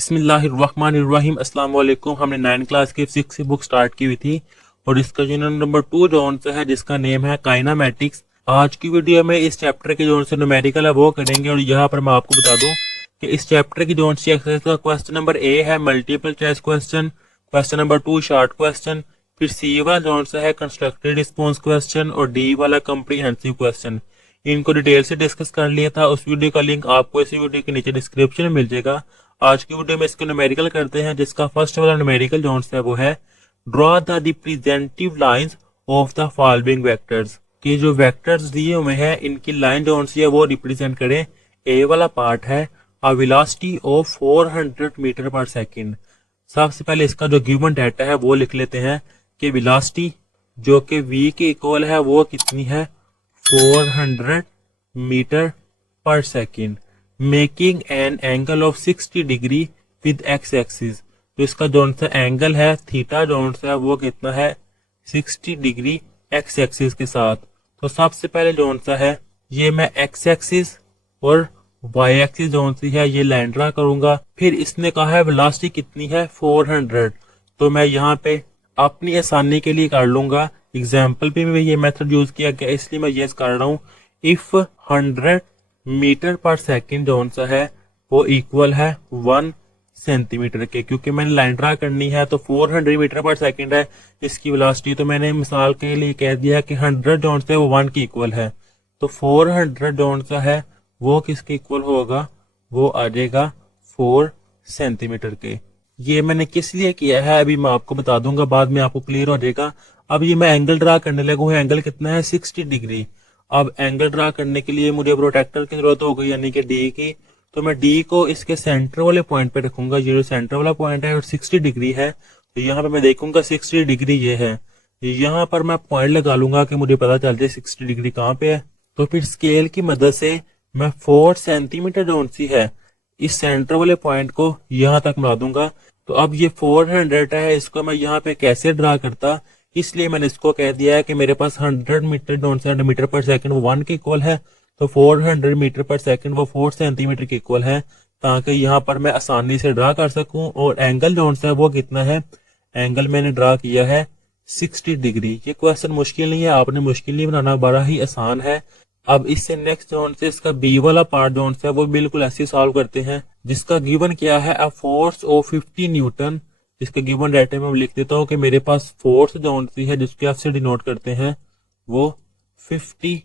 बिस्मिल्लाहिर्रहमानिर्रहीम अस्सलाम वालेकुम। हमने 9 क्लास की फिजिक्स की बुक स्टार्ट की हुई थी और इसका यूनिट नंबर 2 जोन से है जिसका नेम है काइनामेटिक्स। आज की वीडियो में इस चैप्टर के जोन से न्यूमेरिकल है वो करेंगे और यहाँ पर मैं आपको बता दूं कि इस चैप्टर की जोन से एक्सरसाइज का क्वेश्चन नंबर ए है multiple choice question, question number 2 short question, फिर सी वाला जोन से है कंस्ट्रक्टेड रिस्पॉन्स क्वेश्चन और डी वाला कॉम्प्रिहेंसिव क्वेश्चन। इनको डिटेल से डिस्कस कर लिया था। उस वीडियो का लिंक आपको इसी वीडियो के नीचे डिस्क्रिप्शन में मिल जाएगा। आज की वीडियो में इसको न्यूमेरिकल करते हैं जिसका फर्स्ट वाला न्यूमेरिकल जोन है वो है draw the representative lines of the following vectors. कि जो वेक्टर्स दिए हुए हैं इनकी लाइन जोन है वो रिप्रेजेंट करें। ए वाला पार्ट है अ velocity of 400 metre per second. सबसे पहले इसका जो गिवन डाटा है वो लिख लेते हैं कि वेलोसिटी जो कि v के इक्वल है वो कितनी है 400 metre per second, making an angle of 60 degree with x axis. तो इसका जोन सा एंगल है थीटा जोन सा वो कितना है 60 डिग्री एक्स एक्सिस के साथ। तो सबसे पहले जोन सा है ये मैं एक्स एक्सिस और वाई एक्सिस जोन सी है ये लाइन ड्रा करूंगा। फिर इसने कहा है वेलोसिटी कितनी है 400। तो मैं यहाँ पे अपनी आसानी के लिए कर लूंगा, एग्जाम्पल पे भी ये मेथड यूज किया गया इसलिए मैं ये कर रहा हूँ। If 100 metre per second zone सा है वो इक्वल है 1 सेंटीमीटर के, क्योंकि मैंने लाइन ड्रा करनी है तो 400 मीटर पर सेकंड है इसकी वेलोसिटी। तो मैंने मिसाल के लिए कह दिया कि 100 जोन से वो 1 की इक्वल है। तो 400 जोन सा है वो किसके इक्वल होगा, वो आ जाएगा 4 सेंटीमीटर के। ये मैंने किस लिए किया है अभी मैं आपको बता दूंगा, बाद में आपको क्लियर हो जाएगा। अब ये मैं एंगल ड्रा करने लगा हूँ, एंगल कितना है 60 डिग्री। अब एंगल ड्रा करने के लिए मुझे प्रोटेक्टर की जरूरत हो गई यानी कि डी की। तो मैं डी को इसके सेंटर वाले पॉइंट पे रखूंगा। ये जो सेंटर वाला पॉइंट है और 60 डिग्री है तो यहाँ पे मैं देखूंगा 60 डिग्री ये है। यहाँ पर मैं पॉइंट लगा लूंगा कि मुझे पता चल जाए 60 डिग्री कहाँ पे है। तो फिर स्केल की मदद से मैं 4 सेंटीमीटर जोन सी है इस सेंटर वाले पॉइंट को यहाँ तक मिला दूंगा। तो अब ये 400 है, इसको मैं यहाँ पे कैसे ड्रा करता, इसलिए मैंने इसको कह दिया है कि मेरे पास 100 मीटर जोन से 100 मीटर पर सेकंड वो 1 के इक्वल है। तो 400 मीटर पर सेकंड वो 4 सेंटीमीटर के इक्वल है, ताकि यहाँ पर मैं आसानी से ड्रा कर सकूं। और एंगल जोन से वो कितना है, एंगल मैंने ड्रा किया है 60 डिग्री। ये क्वेश्चन मुश्किल नहीं है, आपने मुश्किल नहीं बनाना, बड़ा ही आसान है। अब इससे नेक्स्ट जोन से इसका बी वाला पार्ट जोन से वो बिल्कुल ऐसे सॉल्व करते हैं जिसका गिवन क्या है अ फोर्स ऑफ 50 न्यूटन। इसके गिवन डाटा में लिख देता हूँ कि मेरे पास फोर्स जोन सी है जिसके आप से डिनोट करते हैं वो 50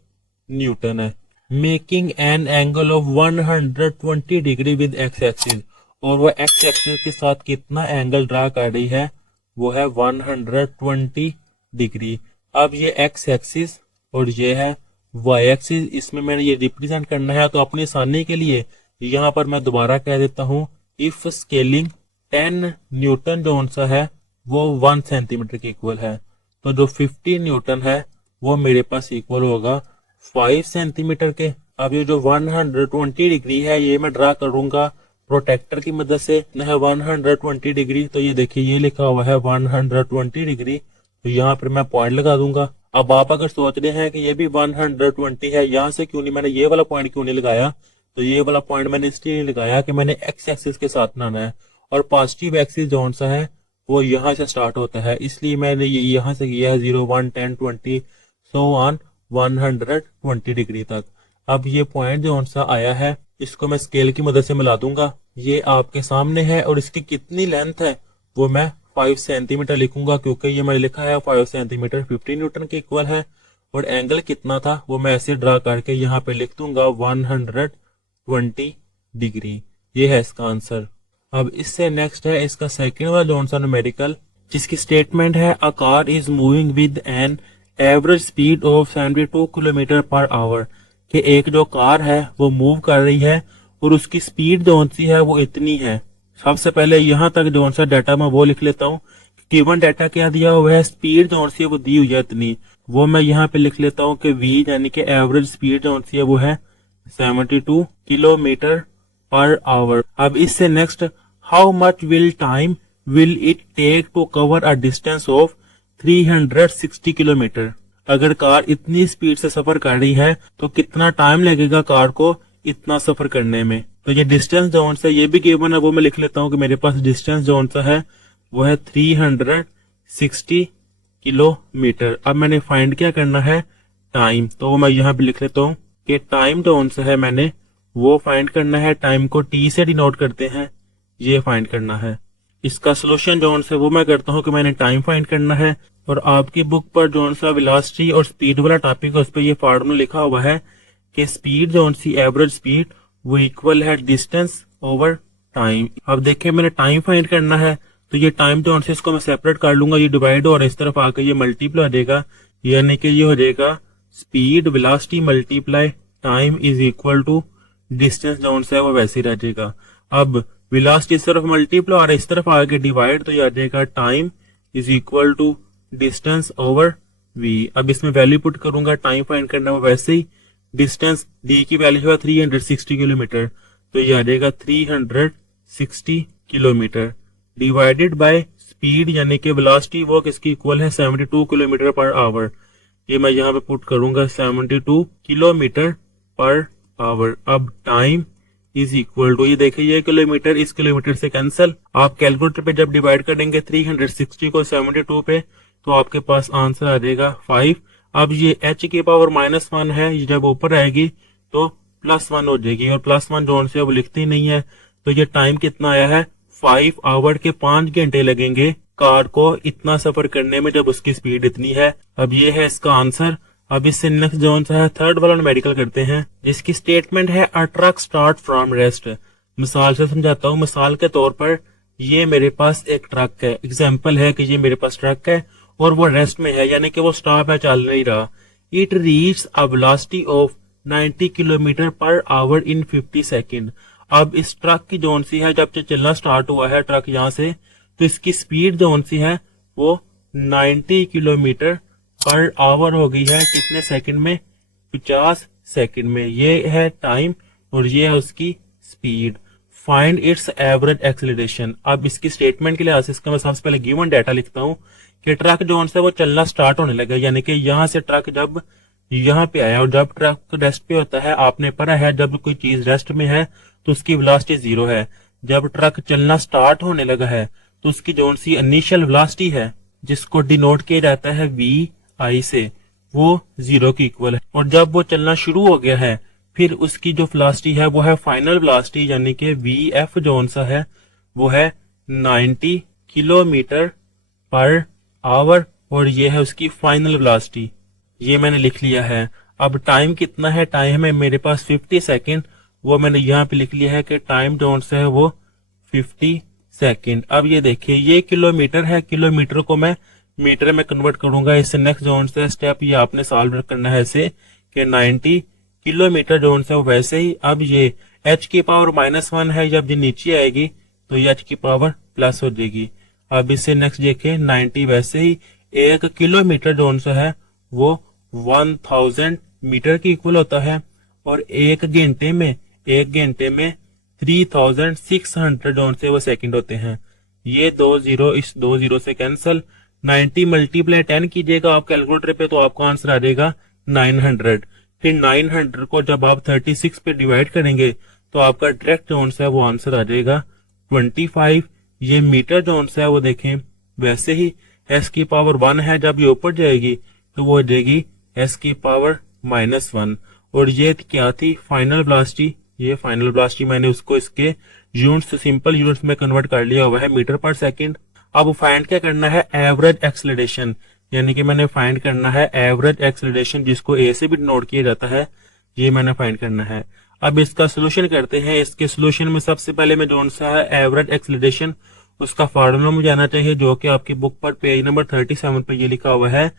न्यूटन है, making an angle of 120 degree with x axis. और वो एक्स एक्सिस के साथ कितना एंगल ड्रा कर रही है, वो है 120 डिग्री। अब ये एक्स एक्सिस और ये है वाई एक्सिस, इसमें मैंने ये रिप्रेजेंट करना है। तो अपनी आसानी के लिए यहाँ पर मैं दोबारा कह देता हूँ इफ स्केलिंग 10 न्यूटन जोन सा है वो 1 सेंटीमीटर के इक्वल है। तो जो 50 न्यूटन है वो मेरे पास इक्वल होगा 5 सेंटीमीटर के। अब ये जो 120 डिग्री है ये मैं ड्रा करूंगा प्रोटेक्टर की मदद से, है 120 डिग्री। तो ये देखिए ये लिखा हुआ है 120 डिग्री। तो यहाँ पर मैं पॉइंट लगा दूंगा। अब आप अगर सोच रहे हैं कि ये भी 120 है, यहाँ से क्यों नहीं मैंने ये वाला पॉइंट क्यों नहीं लगाया, तो ये वाला पॉइंट मैंने इसलिए नहीं लगाया कि मैंने एक्स एक्सिस के साथ बनाना है और पॉजिटिव एक्सिस जोन सा है वो यहाँ से स्टार्ट होता है, इसलिए मैंने ये यहाँ से किया है 0 1 10 20 सो ऑन 120 डिग्री तक। अब ये पॉइंट जोन सा आया है इसको मैं स्केल की मदद से मिला दूंगा। ये आपके सामने है और इसकी कितनी लेंथ है वो मैं 5 सेंटीमीटर लिखूंगा, क्योंकि ये मैंने लिखा है 5 सेंटीमीटर 50 न्यूटन के इक्वल है। और एंगल कितना था वो मैं ऐसे ड्रा करके यहाँ पे लिख दूंगा 120 डिग्री। ये है इसका आंसर। अब इससे नेक्स्ट है इसका सेकंड वाला जोन सा न्यूमेरिकल जिसकी स्टेटमेंट है a car is moving with an average speed of 72 kilometre per our. कि एक जो कार है वो मूव कर रही है और उसकी स्पीड जोन सी है वो इतनी है। सबसे पहले यहाँ तक जोन सा डाटा मैं वो लिख लेता हूँ। गिवन डाटा क्या दिया हुआ है, स्पीड जोन सी है वो दी हुई है इतनी, वो मैं यहाँ पे लिख लेता हूँ कि v यानी कि एवरेज स्पीड जोन सी है वो है 72 किलोमीटर पर आवर। अब इससे next how much will time will it take to cover a distance of 360 kilometre. अगर कार इतनी स्पीड से सफर कर रही है तो कितना टाइम लगेगा कार को इतना सफर करने में। तो ये डिस्टेंस जोन सा ये भी गिवन है, वो मैं लिख लेता हूँ कि मेरे पास डिस्टेंस जोन सा है वो है 360 किलोमीटर। अब मैंने फाइंड क्या करना है, टाइम, तो वो मैं यहाँ पे लिख लेता हूँ कि टाइम जोन सा है मैंने वो फाइंड करना है, टाइम को टी से डिनोट करते हैं, ये फाइंड करना है। इसका सोल्यूशन जोन से वो मैं करता हूँ कि मैंने टाइम फाइंड करना है, और आपकी बुक पर जोन सा वेलोसिटी और स्पीड वाला टॉपिक है उस पर ये फार्मूला लिखा हुआ है कि स्पीड जोन सी एवरेज स्पीड वो इक्वल है डिस्टेंस ओवर टाइम। अब देखिए मैंने टाइम फाइंड करना है, तो ये टाइम जोन से इसको मैं सेपरेट कर लूंगा, ये डिवाइड और इस तरफ आकर ये मल्टीप्लाई हो जाएगा, यानी कि ये हो जाएगा speed velocity multiply time is equal to distance जोन से वो वैसे ही रह जाएगा। अब वेलोसिटी इस तरफ मल्टीप्लाई और इस तरफ आके डिवाइड, तो ये आ जाएगा time is equal to distance over V. अब इसमें वैल्यू पुट करूंगा, टाइम फाइंड करना है वैसे ही, डिस्टेंस डी की वैल्यू है 360 किलोमीटर, तो ये आ जाएगा 360 किलोमीटर डिवाइडेड बाय स्पीड यानी कि वेलोसिटी वो किसकी इक्वल है 72 किलोमीटर पर आवर। ये मैं यहाँ पे पुट करूंगा 72 किलोमीटर पर आवर। अब टाइम इज इक्वल टू, ये देखिए ये किलोमीटर इस किलोमीटर से कैंसिल, आप कैलकुलेटर पे जब डिवाइड करेंगे 360 को 72 पे तो आपके पास आंसर आ जाएगा 5। अब ये h की पावर -1 है, ये जब ऊपर आएगी तो +1 हो जाएगी, और +1 जोन से अब लिखते ही नहीं है, तो ये टाइम कितना आया है 5 आवर के 5 घंटे लगेंगे कार को इतना सफर करने में जब उसकी स्पीड इतनी है। अब ये है इसका आंसर। अब इससे नेक्स्ट जोन सा है थर्ड वाला न्यूमेरिकल करते हैं, जिसकी स्टेटमेंट है अ ट्रक स्टार्ट फ्रॉम रेस्ट। मिसाल से समझाता हूँ, मिसाल के तौर पर ये मेरे पास एक ट्रक है, एग्जाम्पल है कि ये मेरे पास ट्रक है और वो रेस्ट में है, यानी कि वो स्टॉप है, चल नहीं रहा। It reach a velocity of 90 kilometre per our in 50 second. अब इस ट्रक की जोन सी है, जब से चलना स्टार्ट हुआ है ट्रक यहाँ से, तो इसकी स्पीड जोन सी है वो 90 किलोमीटर पर आवर हो गई है कितने सेकंड में, 50 सेकंड में। ये है टाइम और ये है उसकी speed. Find its average acceleration. अब इसकी स्टेटमेंट के लिहाज से इसका मैं सबसे पहले गिवन डाटा लिखता हूँ कि ट्रक जोन से वो चलना स्टार्ट होने लगा, यानी कि यहाँ से ट्रक जब यहाँ पे आया, और जब ट्रक रेस्ट पे होता है आपने पढ़ा है जब कोई चीज रेस्ट में है तो उसकी वेलोसिटी 0 है। जब ट्रक चलना स्टार्ट होने लगा है तो उसकी जोन सी इनिशियल वेलोसिटी है जिसको डिनोट किया जाता है VI से, वो 0 की इक्वल है। और जब वो चलना शुरू हो गया है फिर उसकी जो वेलोसिटी है वो है फाइनल वेलोसिटी, यानी कि VF जोन सा है वो है 90 किलोमीटर पर आवर, और ये है उसकी फाइनल वेलोसिटी। ये मैंने लिख लिया है। अब टाइम कितना है, टाइम है मेरे पास 50 सेकेंड, वो मैंने यहाँ पे लिख लिया है कि टाइम जोन से है वो 50 सेकेंड। अब ये देखिए ये किलोमीटर है, किलोमीटर को मैं मीटर में कन्वर्ट करूंगा। इससे नेक्स्ट जोन से स्टेप ये आपने सॉल्व करना है ऐसे कि 90 किलोमीटर जोन से वैसे ही। अब ये h की पावर -1 है, जब ये नीचे आएगी तो ये h की पावर प्लस हो जाएगी। अब इससे नेक्स्ट देखें 90 वैसे ही, 1 किलोमीटर जोन से है वो 1000 मीटर की इक्वल होता है, और एक घंटे में 3600 जोन से वो सेकंड होते हैं। ये 2 0 इस 2 0 से कैंसिल, 90 मल्टीप्लाई 10 कीजिएगा आप कैलकुलेटर पे तो आपको आंसर आ जाएगा 900। फिर 900 को जब आप 36 पे डिवाइड करेंगे तो आपका डायरेक्ट जोन से वो आंसर आ जाएगा 25। ये मीटर जोन से है वो देखें वैसे ही, s की पावर 1 है, जब ये ऊपर जाएगी तो वो हो जाएगी s की पावर -1। और ये क्या थी फाइनल वेलोसिटी, ये फाइनल वेलोसिटी मैंने उसको इसके यूनिट्स सिंपल यूनिट्स में कन्वर्ट कर लिया हुआ है मीटर पर सेकंड। अब फाइंड क्या करना है एवरेज एक्सेलरेशन, यानी कि मैंने फाइंड करना है एवरेज एक्सेलरेशन जिसको a से भी नोट किया जाता है, ये मैंने फाइंड करना है। अब इसका सोल्यूशन करते हैं। इसके सोल्यूशन में सबसे पहले मैं जोन सा है एवरेज एक्सेलरेशन उसका फार्मूला मुझे आना चाहिए, जो कि आपकी बुक पर पेज नंबर 37 पे ये लिखा हुआ है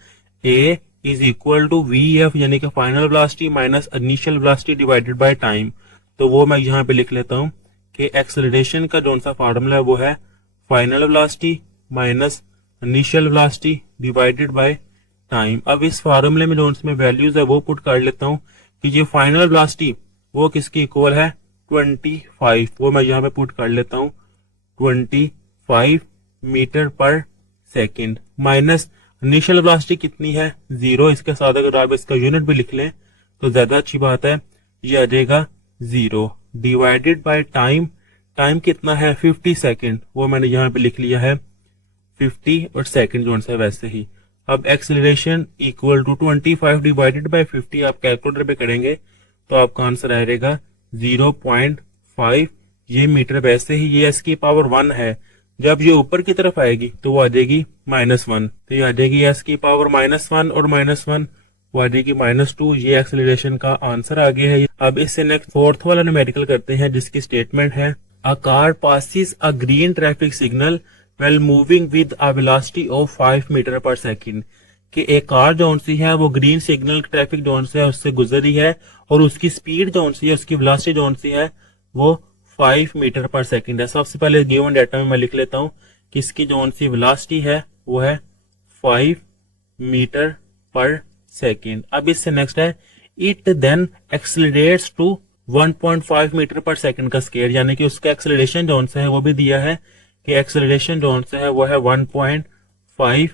A is equal to VF यानी कि final velocity minus initial velocity divided by time. तो वो मैं यहाँ पे लिख लेता हूँ कि एक्सेलरेशन का जोन सा फार्मूला है वो है final velocity minus initial velocity divided by time. अब इस फार्मूले में जोन में वैल्यूज है वो पुट कर लेता हूँ कि ये फाइनल वेलोसिटी वो किसकी इक्वल है 25, वो मैं यहाँ पे पुट कर लेता हूँ 25 metre per second, minus initial velocity कितनी है 0, इसके साथ अगर आप इसका यूनिट भी लिख लें तो ज्यादा अच्छी बात है, ये आ जाएगा 0 डिवाइडेड बाय टाइम, टाइम कितना है 50 सेकेंड, वो मैंने यहाँ पे लिख लिया है 50 और सेकेंड जो है वैसे ही। अब acceleration equal to 25 divided by 50 आप कैलकुलेटर पे करेंगे तो आपका आंसर आएगा 0.5 ये मीटर। वैसे ही ये s की पावर 1 है, जब ये ऊपर की तरफ आएगी तो वो आ जाएगी -1, तो ये आ जाएगी s की पावर -1 और -1 वो आ जाएगी -2। ये एक्सेलरेशन का आंसर आ गया है। अब इससे नेक्स्ट फोर्थ वाला न्यूमेरिकल करते हैं जिसकी स्टेटमेंट है a car passes a green traffic signal well moving with a velocity of 5 metre per second, कि एक कार जो सी है वो ग्रीन सिग्नल ट्रैफिक जो है उससे गुजर रही है और उसकी स्पीड जो सी है, उसकी वेलोसिटी जो सी है वो 5 मीटर पर सेकेंड है। सबसे पहले गिवन डाटा में मैं लिख लेता हूँ कि इसकी जो सी वेलोसिटी है वो है 5 मीटर पर सेकेंड। अब इससे नेक्स्ट है it then accelerates to 1.5 metre per second का स्केयर, यानी कि उसका एक्सेलरेशन जो है वो भी दिया है कि एक्सेलरेशन जो है वो है 1.5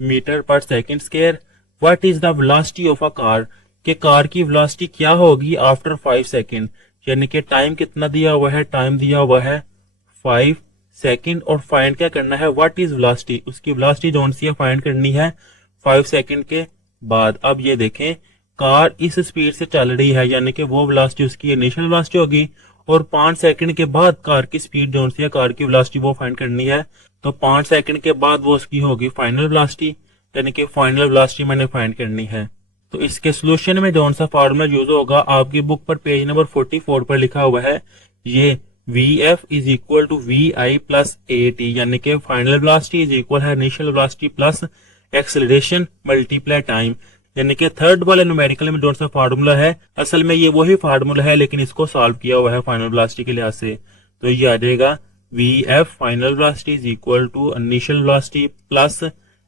metre per second square. What is the velocity of a car, कि कार की वेलोसिटी क्या होगी आफ्टर 5 सेकेंड, यानी कि टाइम कितना दिया हुआ है, टाइम दिया हुआ है 5 सेकेंड और फाइंड क्या करना है व्हाट इज वेलोसिटी, उसकी वेलोसिटी जो सी है फाइंड करनी है 5 सेकेंड के बाद। अब ये देखें कार इस स्पीड से चल रही है, यानी कि वो वेलोसिटी उसकी इनिशियल वेलोसिटी होगी और 5 सेकंड के बाद कार की स्पीड जो सी है, कार की वेलोसिटी वो फाइंड करनी है, तो 5 सेकंड के बाद वो उसकी होगी फाइनल वेलोसिटी, यानी कि फाइनल वेलोसिटी मैंने फाइंड करनी है। तो इसके सोल्यूशन में जो सा फार्मूला यूज होगा आपकी बुक पर पेज नंबर 44 पर लिखा हुआ है, ये VF is equal to VI plus AT, यानी कि फाइनल वेलोसिटी इज इक्वल है initial velocity plus acceleration multiply time, यानी कि थर्ड वाले न्यूमेरिकल में जो सा फार्मूला है असल में ये वही फार्मूला है लेकिन इसको सॉल्व किया हुआ है फाइनल वेलोसिटी के लिहाज से। तो ये आ जाएगा VF final velocity is equal to initial velocity plus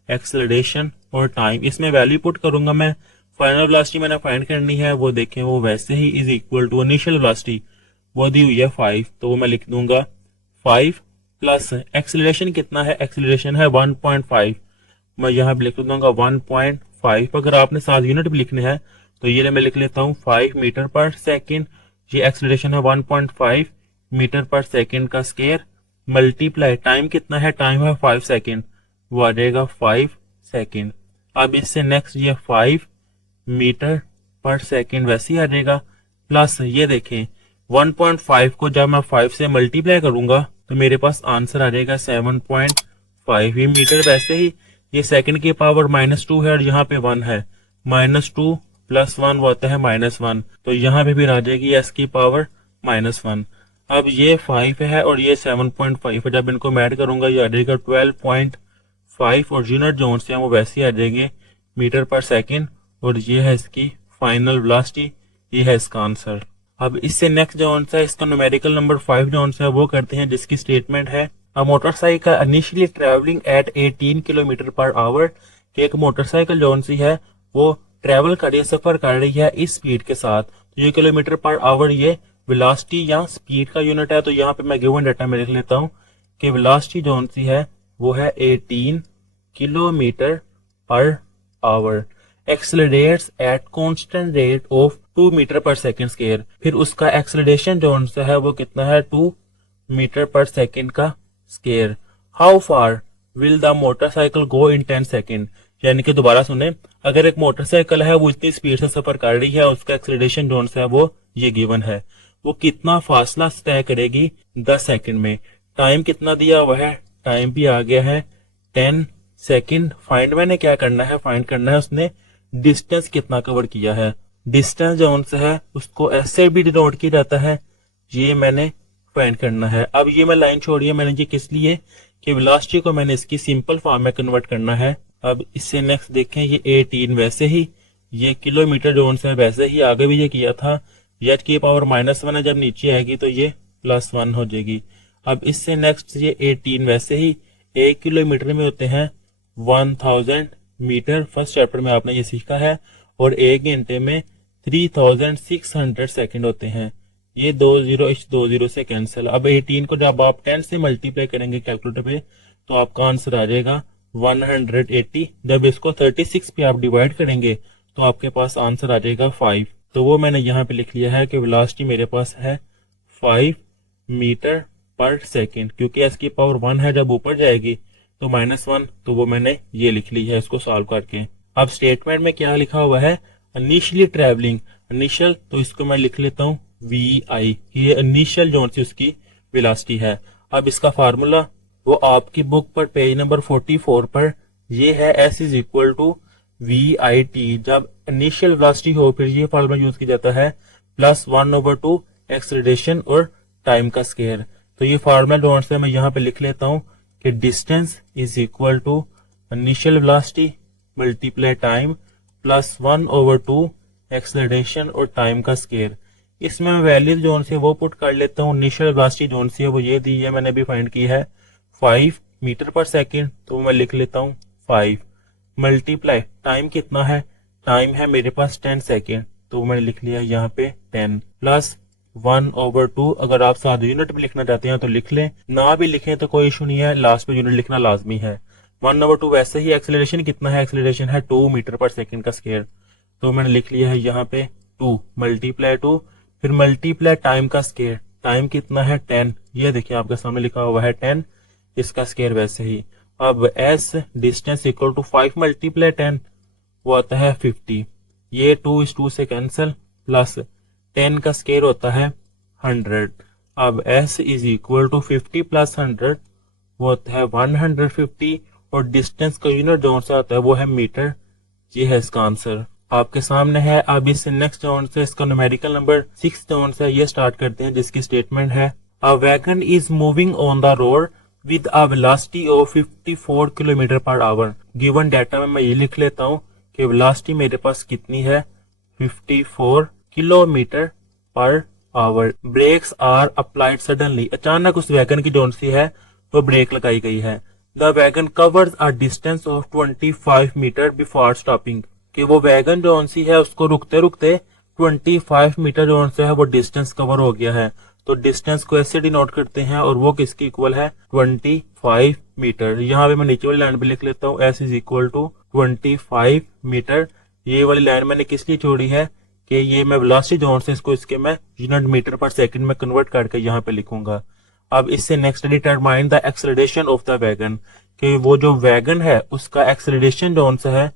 acceleration और टाइम। इसमें वैल्यू पुट करूंगा मैं, फाइनल वेलोसिटी मैंने फाइंड करनी है वो देखें वो वैसे ही is equal to initial velocity वो दी हुई है 5, तो वो मैं लिख दूंगा 5 प्लस एक्सेलरेशन कितना है, एक्सेलरेशन है 1.5, मैं यहाँ पे लिख दूंगा 1.5। अगर आपने 7 यूनिट भी लिखने हैं तो ये मैं लिख लेता हूँ 5 मीटर पर सेकेंड, ये एक्सेलरेशन है 1.5 मीटर पर सेकेंड का स्केयर मल्टीप्लाई टाइम कितना है, टाइम है 5 सेकेंड, वो आ जाएगा 5 सेकेंड। अब इससे नेक्स्ट ये 5 मीटर पर सेकेंड वैसे ही आ जाएगा प्लस ये देखें 1.5 को जब मैं 5 से मल्टीप्लाई करूंगा तो मेरे पास आंसर आ जाएगा 7.5। ये मीटर वैसे ही ये सेकंड की पावर -2 है और यहाँ पे 1 है, -2 + 1 वो आता है -1, तो यहाँ पे भी आ जाएगी s की पावर -1। अब ये 5 है और ये 7.5 है, जब इनको ऐड करूंगा ये आ जाएगा 12.5 और यूनिट जो से वो वैसे ही आ जाएंगे मीटर पर सेकेंड और ये है इसकी फाइनल वेलोसिटी, ये है इसका आंसर। अब इससे नेक्स्ट जो है इसका न्यूमेरिकल नंबर 5 जो है वो करते हैं जिसकी स्टेटमेंट है a motorcycle initially travelling at 18 kilometre per our, एक मोटरसाइकिल जो सी है वो ट्रेवल कर रही है, सफर कर रही है इस स्पीड के साथ, तो ये किलोमीटर पर आवर ये वेलोसिटी या स्पीड का यूनिट है। तो यहाँ पे मैं गिवन डाटा में लिख लेता हूँ कि वेलोसिटी जो सी है वो है 18 kilometre per hour, accelerates at constant rate of 2 metre per second square, फिर उसका एक्सेलरेशन जो है वो कितना है 2 मीटर पर सेकेंड का square. How far will the motorcycle go in 10 second, यानी कि दोबारा सुने, अगर एक मोटरसाइकिल है वो इतनी स्पीड से सफर कर रही है उसका एक्सेलरेशन जो है वो ये गिवन है, वो कितना फासला तय करेगी 10 सेकेंड में। टाइम कितना दिया हुआ है, टाइम भी आ गया है 10 सेकेंड। फाइंड मैंने क्या करना है, फाइंड करना है उसने डिस्टेंस कितना कवर किया है, डिस्टेंस जो है उसको ऐसे भी डिनोट किया जाता है, ये मैंने फाइंड करना है। अब ये मैं लाइन छोड़ी है मैंने ये किस लिए कि वेलोसिटी को मैंने इसकी सिंपल फॉर्म में कन्वर्ट करना है। अब इससे नेक्स्ट देखें ये 18 वैसे ही ये किलोमीटर जो है वैसे ही आगे भी ये किया था, z की पावर -1 है, जब नीचे आएगी तो ये +1 हो जाएगी। अब इससे नेक्स्ट ये 18 वैसे ही 1 किलोमीटर में होते हैं 1000 मीटर, फर्स्ट चैप्टर में आपने ये सीखा है, और 1 घंटे में 3600 सेकेंड होते हैं। ये 2 0 से कैंसिल। अब 18 को जब आप 10 से मल्टीप्लाई करेंगे कैलकुलेटर पे तो आपका आंसर आ जाएगा 180। जब इसको 36 पे आप डिवाइड करेंगे तो आपके पास आंसर आ जाएगा 5। तो वो मैंने यहाँ पे लिख लिया है कि वेलोसिटी मेरे पास है 5 मीटर पर सेकेंड, क्योंकि एस की पावर 1 है, जब ऊपर जाएगी तो -1, तो वो मैंने ये लिख ली है इसको सॉल्व करके। अब स्टेटमेंट में क्या लिखा हुआ है, इनिशियली ट्रेवलिंग, इनिशियल तो इसको मैं लिख लेता हूँ VI, ये इनिशियल जोन सी उसकी वेलोसिटी है। अब इसका फार्मूला वो आपकी बुक पर पेज नंबर 44 पर ये है, S is equal to VIT। जब इनिशियल वेलोसिटी हो फिर ये फार्मूला यूज किया जाता है +1/2 एक्सेलरेशन और टाइम का स्केयर। तो ये फार्मूला जोन से मैं यहाँ पे लिख लेता हूँ कि distance is equal to initial velocity multiply time +1/2 acceleration और टाइम का स्केयर। इसमें मैं वैल्यू जोन से वो पुट कर लेता हूँ, इनिशियल वेलोसिटी जोन से वो ये दी है, मैंने भी फाइंड की है 5 मीटर पर सेकेंड, तो मैं लिख लेता हूँ 5 मल्टीप्लाई टाइम कितना है, टाइम है मेरे पास 10 सेकेंड, तो मैंने लिख लिया यहाँ पे 10 +1/2। अगर आप सादे यूनिट में लिखना चाहते हैं तो लिख लें, ना भी लिखें तो कोई इशू नहीं है, लास्ट में यूनिट लिखना लाजमी है। 1/2 वैसे ही एक्सेलरेशन कितना है, एक्सेलरेशन है 2 मीटर पर सेकेंड का स्केयर, तो मैंने लिख लिया है यहाँ पे 2 मल्टीप्लाई 2, फिर मल्टीप्लाई टाइम का स्केयर, टाइम कितना है 10, ये देखिए आपके सामने लिखा हुआ है 10, इसका स्केयर वैसे ही। अब S distance equal to 5 multiply 10 वो आता है 50, ये 2 इस 2 से कैंसिल, प्लस 10 का स्केयर होता है 100। अब s इज इक्वल टू 50 + 100 वो होता है 150, और डिस्टेंस का यूनिट जोन से आता है वो है मीटर। ये है इसका आंसर आपके सामने है। अब इस नेक्स्ट जोन से इसका न्यूमेरिकल नंबर 6 जोन से ये स्टार्ट करते हैं, जिसकी स्टेटमेंट है a wagon is moving on the road with a velocity of 54 kilometre per hour. Given data में मैं ये लिख लेता हूँ कि वेलोसिटी मेरे पास कितनी है 54 kilometre per hour. Brakes are applied suddenly, अचानक उस वैगन की जोन सी है वो ब्रेक लगाई गई है। The wagon covers a distance of 25 metre before stopping, कि वो वैगन जोन सी है उसको रुकते रुकते 25 मीटर जोन से है वो डिस्टेंस कवर हो गया है। तो डिस्टेंस को ऐसे डिनोट करते हैं और वो किसकी इक्वल है 25 मीटर। यहाँ पे मैं नीचे वाली लाइन पे लिख लेता हूँ S is equal to 25 metre. ये वाली लाइन मैंने किस लिए छोड़ी है कि ये मैं वेलोसिटी जोन से इसको इसके मैं यूनिट मीटर पर सेकंड में कन्वर्ट करके यहाँ पे लिखूंगा। अब इससे next determine the acceleration of the wagon, कि वो जो वैगन है उसका एक्सेलरेशन जोन से है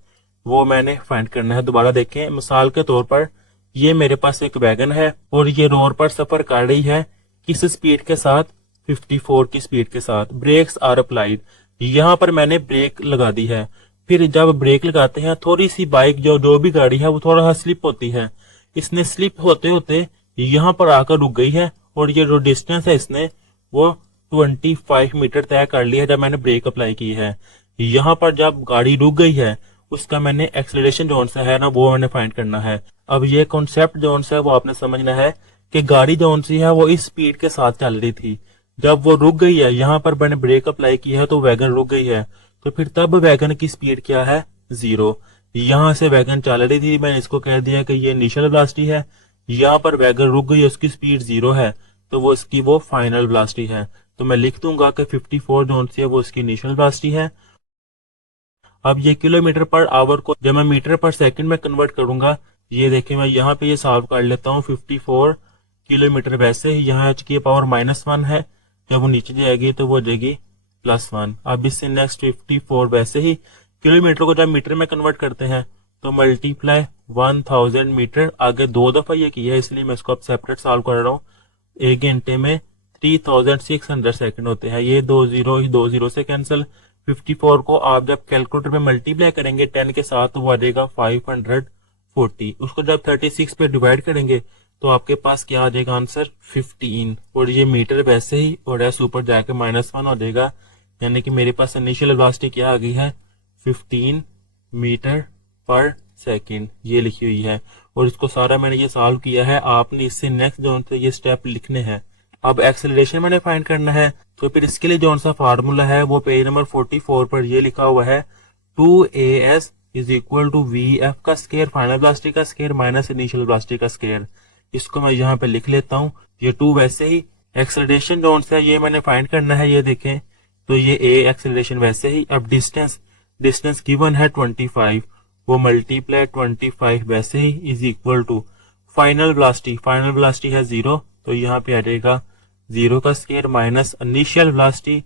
वो मैंने फाइंड करना है। दोबारा देखें, मिसाल के तौर पर ये मेरे पास एक वैगन है और ये रोड पर सफर कर रही है किस स्पीड के साथ 54 की स्पीड के साथ। ब्रेक्स आर अप्लाइड, यहाँ पर मैंने ब्रेक लगा दी है। फिर जब ब्रेक लगाते हैं थोड़ी सी बाइक जो भी गाड़ी है वो थोड़ा सा स्लिप होती है, इसने स्लिप होते होते यहाँ पर आकर रुक गई है और ये जो डिस्टेंस है इसने वो 25 मीटर तय कर लिया है जब मैंने ब्रेक अप्लाई की है। यहाँ पर जब गाड़ी रुक गई है उसका मैंने एक्सेलरेशन जोन से है ना वो मैंने फाइंड करना है। अब ये कॉन्सेप्ट जोन से है वो आपने समझना है कि गाड़ी जोन सी है वो इस स्पीड के साथ चल रही थी, जब वो रुक गई है यहाँ पर मैंने ब्रेक अप्लाई की है तो वैगन रुक गई है, तो फिर तब वैगन की स्पीड क्या है 0। यहाँ से वैगन चल रही थी, मैंने इसको कह दिया कि ये इनिशियल वेलोसिटी है, यहाँ पर वैगन रुक गई उसकी स्पीड 0 है तो वो इसकी वो फाइनल वेलोसिटी है। तो मैं लिख दूंगा कि 54 जोन से वो इसकी इनिशियल वेलोसिटी है। अब ये किलोमीटर पर आवर को जब मैं मीटर पर सेकंड में कन्वर्ट करूंगा, ये देखिए मैं यहाँ पे ये सॉल्व कर लेता हूँ। 54 किलोमीटर वैसे ही यहाँ h की पावर -1 है, जब वो नीचे जाएगी तो वो हो जाएगी +1। अब इससे नेक्स्ट 54 वैसे ही किलोमीटर को जब मीटर में कन्वर्ट करते हैं तो मल्टीप्लाई 1000 मीटर, आगे 2 दफा ये किया है इसलिए मैं इसको अब सेपरेट सॉल्व कर रहा हूँ। 1 घंटे में 3600 सेकंड होते हैं, ये 2 0 से कैंसिल। 54 को आप जब कैलकुलेटर में मल्टीप्लाई करेंगे 10 के साथ तो वो आ जाएगा 540। उसको जब 36 पे डिवाइड करेंगे तो आपके पास क्या आ जाएगा आंसर 15, और ये मीटर वैसे ही और एस ऊपर जाके -1 हो जाएगा, यानी कि मेरे पास इनिशियल वेलोसिटी क्या आ गई है 15 मीटर पर सेकेंड, ये लिखी हुई है। और इसको सारा मैंने ये सॉल्व किया है, आपने इससे नेक्स्ट जोन से ये स्टेप लिखने हैं। अब एक्सेलरेशन मैंने फाइंड करना है, तो फिर इसके लिए जो सा फार्मूला है वो पेज नंबर 44 पर ये लिखा हुआ है 2as is equal to vf का स्केयर फाइनल वेलोसिटी का स्केयर माइनस इनिशियल वेलोसिटी का स्केयर। इसको मैं यहाँ पे लिख लेता हूँ। ये 2 वैसे ही एक्सेलरेशन जोन से ये मैंने फाइंड करना है, ये देखें तो ये a एक्सेलरेशन वैसे ही। अब डिस्टेंस गिवन है 25, वो मल्टीप्लाई 25 वैसे ही is equal to final velocity है 0, तो यहाँ पे आ जाएगा 0 का स्केयर माइनस इनिशियल वेलोसिटी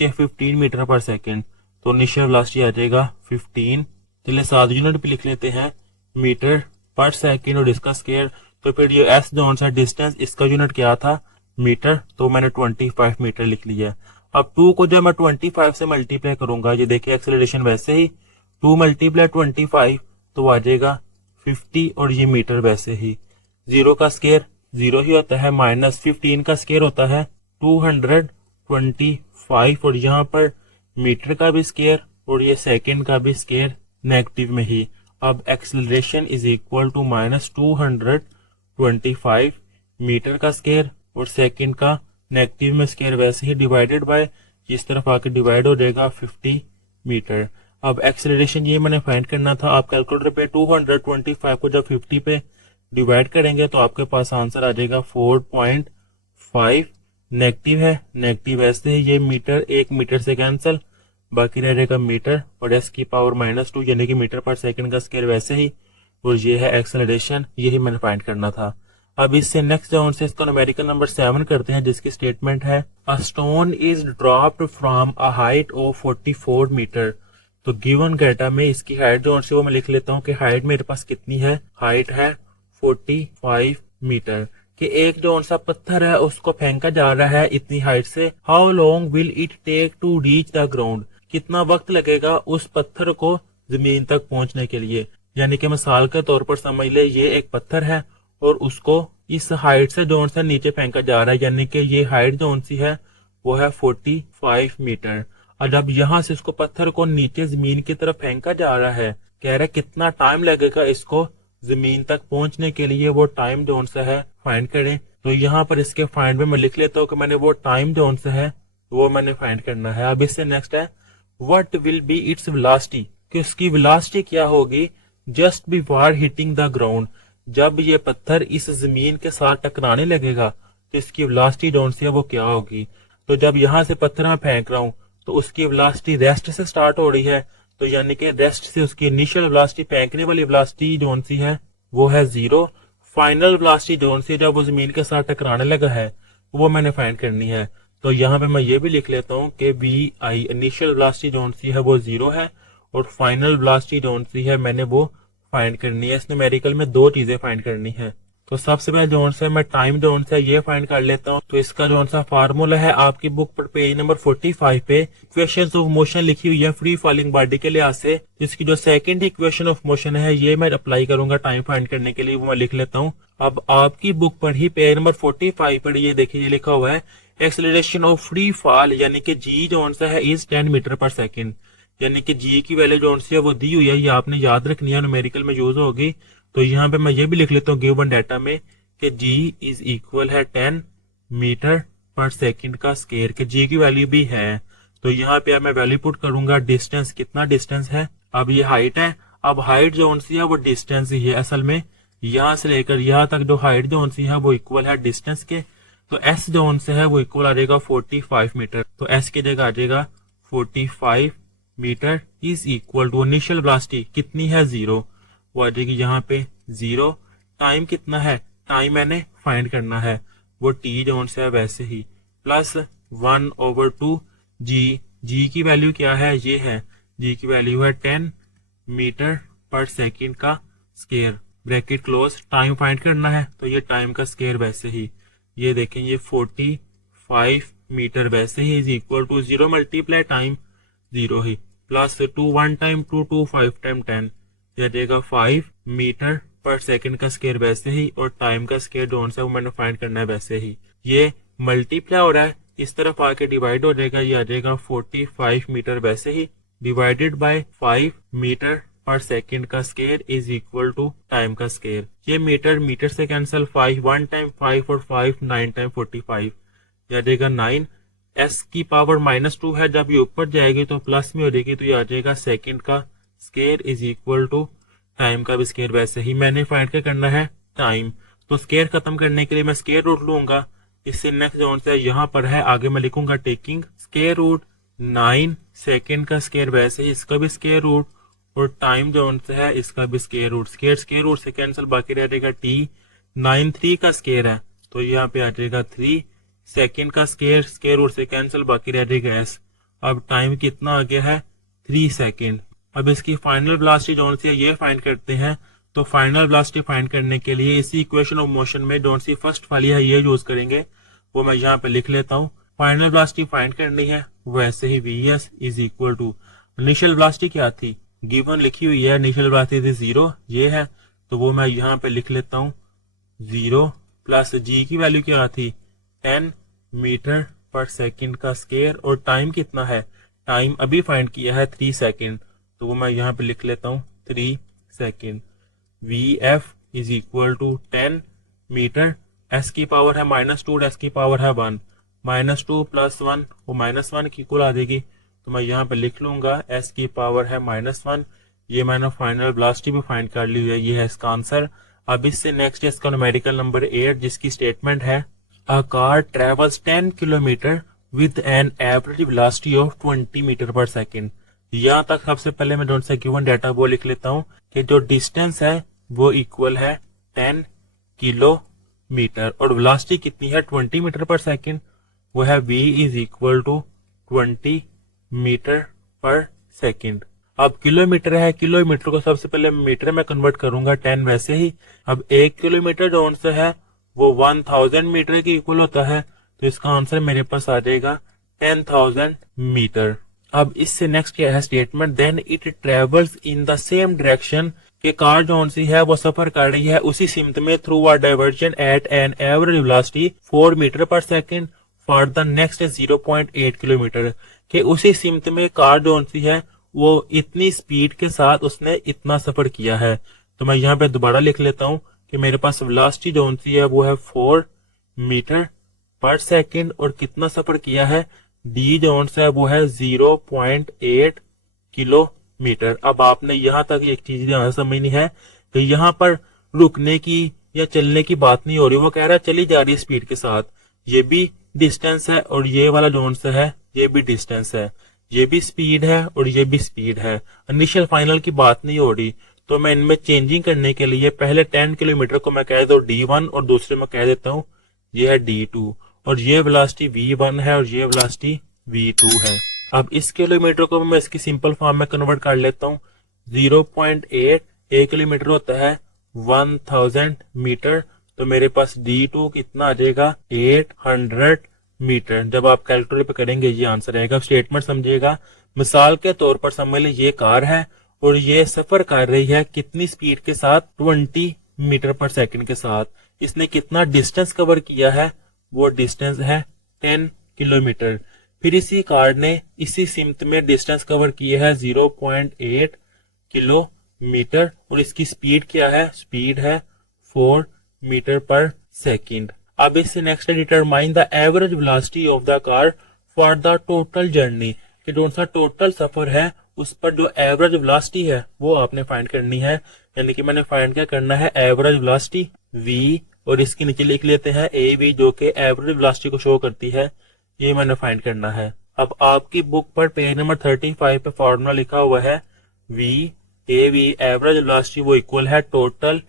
है 15 मीटर पर सेकेंड, तो इनिशियल वेलोसिटी आ जाएगा 15। चलिए सात यूनिट भी लिख लेते हैं, मीटर पर सेकेंड और इसका स्केयर। तो फिर ये एस जोन सा डिस्टेंस, इसका यूनिट क्या था, मीटर, तो मैंने 25 मीटर लिख लिया। अब 2 को जब मैं 25 से मल्टीप्लाई करूंगा, ये देखिए एक्सेलरेशन वैसे ही 2 मल्टीप्लाई 25 तो आ जाएगा 50 और ये मीटर वैसे ही। 0 का स्केयर 0 ही होता है, माइनस 15 का स्केयर होता है 225 और यहाँ पर मीटर का भी स्केयर और ये सेकेंड का भी स्केयर नेगेटिव में ही। अब acceleration is equal to minus 225 metre का स्केयर और सेकेंड का नेगेटिव में स्केयर वैसे ही डिवाइडेड बाय, इस तरफ आके डिवाइड हो जाएगा 50 मीटर। अब एक्सेलरेशन ये मैंने फाइंड करना था। आप कैलकुलेटर पे 225 को जब 50 पे डिवाइड करेंगे तो आपके पास आंसर आ जाएगा 4.5। नेगेटिव है, नेगेटिव ऐसे ही ये मीटर 1 मीटर से कैंसिल, बाकी रह जाएगा मीटर और एस की पावर -2 यानी कि मीटर पर सेकंड का स्केयर वैसे ही, और ये है एक्सेलरेशन, यही मैंने फाइंड करना था। अब इससे नेक्स्ट राउंड से इसका न्यूमेरिकल नंबर 7 करते हैं, जिसकी स्टेटमेंट है a stone is dropped from a height of 44 metre. तो गिवन डेटा में इसकी हाइट जो से वो मैं लिख लेता हूँ कि हाइट मेरे पास कितनी है, हाइट है 45 मीटर, कि एक जो सा पत्थर है उसको फेंका जा रहा है इतनी हाइट से। How long will it take to reach the ground, कितना वक्त लगेगा उस पत्थर को जमीन तक पहुंचने के लिए। यानी कि मिसाल के तौर पर समझ ले ये एक पत्थर है और उसको इस हाइट से जोन से नीचे फेंका जा रहा है, यानी कि ये हाइट जोन सी है वो है 45 मीटर। और जब यहाँ से इसको पत्थर को नीचे जमीन की तरफ फेंका जा रहा है, कह रहा है कितना टाइम लगेगा इसको जमीन तक पहुंचने के लिए, वो टाइम जोन से है फाइंड करें। तो यहाँ पर इसके फाइंड में मैं लिख लेता हूँ कि मैंने वो टाइम जोन से है वो मैंने फाइंड करना है। अब इससे नेक्स्ट है what will be its velocity, कि उसकी वेलोसिटी क्या होगी just before hitting the ground. जब ये पत्थर इस जमीन के साथ टकराने लगेगा तो इसकी वेलोसिटी जोन से है वो क्या होगी। तो जब यहाँ से पत्थर मैं फेंक रहा हूँ तो उसकी वेलोसिटी रेस्ट से स्टार्ट हो रही है, तो यानी कि रेस्ट से उसकी इनिशियल वेलोसिटी, फेंकने वाली वेलोसिटी जोन सी है वो है 0। फाइनल वेलोसिटी जोन सी जब वो जमीन के साथ टकराने लगा है वो मैंने फाइंड करनी है। तो यहाँ पे मैं ये भी लिख लेता हूँ कि VI initial velocity zone C है वो 0 है और फाइनल वेलोसिटी जोन सी है मैंने वो फाइंड करनी है। इस न्यूमेरिकल में 2 चीजें फाइंड करनी है। तो सबसे पहले जोन से मैं टाइम जोन से ये फाइंड कर लेता हूँ। तो इसका जोन सा फार्मूला है आपकी बुक पर पेज नंबर 45 पे इक्वेशंस ऑफ मोशन लिखी हुई है फ्री फॉलिंग बॉडी के लिहाज से, जिसकी जो सेकंड इक्वेशन ऑफ मोशन है ये मैं अप्लाई करूंगा टाइम फाइंड करने के लिए, वो मैं लिख लेता हूँ। अब आपकी बुक पर ही पेज नंबर 45 पर ये देखिए ये लिखा हुआ है एक्सेलरेशन ऑफ फ्री फॉल, यानी कि जी जोन सा है इज 10 मीटर पर सेकेंड, यानी कि जी की वैल्यू जोन सी है वो दी हुई है, ये आपने याद रखनी है, न्यूमेरिकल में यूज होगी। तो यहाँ पे मैं ये भी लिख लेता हूँ गिवन डाटा में कि g इज इक्वल है 10 मीटर पर सेकंड का स्केयर, कि g की वैल्यू भी है। तो यहाँ पे अब मैं वैल्यू पुट करूंगा, डिस्टेंस कितना डिस्टेंस है, अब ये हाइट है, अब हाइट जोन सी है वो डिस्टेंस ही है असल में, यहाँ से लेकर यहाँ तक जो हाइट जोन सी है वो इक्वल है डिस्टेंस के। तो s जोन से है वो इक्वल आ जाएगा 45 मीटर, तो s की जगह आ जाएगा 45 metre is equal to initial velocity कितनी है 0, वो आ जाएगी यहाँ पे 0। टाइम कितना है, टाइम मैंने फाइंड करना है वो t जोन से है वैसे ही, प्लस 1/2 g की वैल्यू क्या है, ये है g की वैल्यू है 10 मीटर पर सेकेंड का square, bracket close. Time find करना है तो ये टाइम का स्केयर वैसे ही, ये देखें ये 45 मीटर वैसे ही is equal to 0 multiply time 0 ही, प्लस 2 1 टाइम 2 2 5 टाइम 10, यह देगा 5 मीटर पर सेकंड का स्केयर वैसे ही, और टाइम का स्केयर जोन से वो मैंने फाइंड करना है वैसे ही। ये मल्टीप्लाई हो रहा है, इस तरफ आके डिवाइड हो जाएगा, ये आ जाएगा 45 मीटर वैसे ही divided by 5 metre per second का square is equal to time का स्केयर। ये मीटर से कैंसिल, 5 1 टाइम 5 और 5 9 टाइम 45, यह आ जाएगा 9। s की पावर -2 है, जब ये ऊपर जाएगी तो प्लस में हो जाएगी, तो ये आ जाएगा सेकंड का square is equal to time का भी स्केयर वैसे ही। मैंने फाइंड क्या करना है टाइम, तो स्केयर खत्म करने के लिए मैं स्केयर रूट लूंगा। इससे नेक्स्ट जोन से यहाँ पर है आगे मैं लिखूंगा टेकिंग स्केयर रूट 9 सेकंड का स्केयर वैसे ही, इसका भी स्केयर रूट, और टाइम जोन से है इसका भी स्केयर रूट। स्केयर रूट से कैंसिल, बाकी रह जाएगा t। 9 3 का स्केयर है तो यहाँ पे आ जाएगा 3 सेकंड का स्केयर रूट से कैंसिल, बाकी रह जाएगा s। अब टाइम कितना आ गया है 3 सेकंड। अब इसकी फाइनल वेलोसिटी जोन सी है ये फाइंड करते हैं। तो फाइनल वेलोसिटी फाइंड करने के लिए इसी इक्वेशन ऑफ मोशन में जोन सी फर्स्ट वाली है ये यूज करेंगे, वो मैं यहाँ पे लिख लेता हूँ। फाइनल वेलोसिटी फाइंड करनी है, वैसे ही vs is equal to initial velocity क्या थी गिवन लिखी हुई है, इनिशियल वेलोसिटी 0 ये है, तो वो मैं यहाँ पे लिख लेता हूँ 0 प्लस g की वैल्यू क्या थी 10 मीटर पर सेकंड का स्केयर, और टाइम कितना है, टाइम अभी फाइंड किया है 3 सेकंड, तो वो मैं यहाँ पे लिख लेता हूँ 3 second. vf is equal to 10 metre, s की पावर है -2 s की पावर है 1, -2 प्लस 1 वो -1 की इक्वल आ जाएगी, तो मैं यहाँ पे लिख लूंगा s की पावर है -1। ये मैंने फाइनल वेलोसिटी भी फाइंड कर ली है, ये है इसका आंसर। अब इससे नेक्स्ट है इसका न्यूमेरिकल नंबर 8 जिसकी स्टेटमेंट है a car travels 10 kilometre with an average velocity of 20 metre per second. यहाँ तक सबसे पहले मैं से गिवन डाटा वो लिख लेता हूँ कि जो डिस्टेंस है वो इक्वल है 10 किलोमीटर और वेलोसिटी कितनी है 20 मीटर पर सेकंड, वो है v is equal to 20 metre per second. अब किलोमीटर है, किलोमीटर को सबसे पहले मीटर में कन्वर्ट करूंगा 10 वैसे ही। अब 1 किलोमीटर जो आंसर है वो 1000 मीटर के इक्वल होता है, तो इसका आंसर मेरे पास आ जाएगा 10,000 मीटर। अब इससे नेक्स्ट क्या है statement, then it travels in the same direction कि कार जो सी है वो सफर कर रही है उसी सिमत में through a diversion at an average velocity 4 metre per second for the next 0.8 kilometre कि उसी सिमत में कार जो सी है वो इतनी स्पीड के साथ उसने इतना सफर किया है। तो मैं यहाँ पे दोबारा लिख लेता हूँ कि मेरे पास वेलोसिटी जो सी है वो है 4 मीटर पर सेकंड और कितना सफर किया है डी जो है वो है 0.8 किलोमीटर। अब आपने यहाँ तक एक चीज ध्यान समझनी है कि यहाँ पर रुकने की या चलने की बात नहीं हो रही, वो कह रहा है चली जा रही है स्पीड के साथ, ये भी डिस्टेंस है और ये वाला जोन से है ये भी डिस्टेंस है, ये भी स्पीड है और ये भी स्पीड है, इनिशियल फाइनल की बात नहीं हो रही। तो मैं इनमें चेंजिंग करने के लिए पहले 10 किलोमीटर को मैं कह देता हूँ D1 और दूसरे में कह देता हूँ ये है D2 और ये वेलोसिटी V1 है और ये वेलोसिटी V2 है। अब इस किलोमीटर को मैं इसकी सिंपल फॉर्म में कन्वर्ट कर लेता हूँ 0.8 1 किलोमीटर होता है 1000 मीटर, तो मेरे पास D2 कितना आ जाएगा 800 मीटर। जब आप कैलकुलेटर पे करेंगे ये आंसर आएगा। स्टेटमेंट समझिएगा, मिसाल के तौर पर समझ लीजिए ये कार है और ये सफर कर रही है कितनी स्पीड के साथ 20 मीटर पर सेकंड के साथ, इसने कितना डिस्टेंस कवर किया है वो डिस्टेंस है 10 किलोमीटर। फिर इसी कार ने इसी सिमत में डिस्टेंस कवर किया है 0.8 किलोमीटर और इसकी स्पीड क्या है, स्पीड है 4 मीटर पर सेकंड। अब इससे next determine the average velocity of the car for the total journey कि जो सा टोटल सफर है उस पर जो एवरेज वेलोसिटी है वो आपने फाइंड करनी है। यानी कि मैंने फाइंड क्या करना है एवरेज वेलोसिटी v और इसके नीचे लिख लेते हैं av जो कि एवरेज वेलोसिटी को शो करती है, ये मैंने फाइंड करना है। अब आपकी बुक पर पेज नंबर 35 पे फॉर्मूला लिखा हुआ है v av एवरेज वेलोसिटी वो इक्वल है total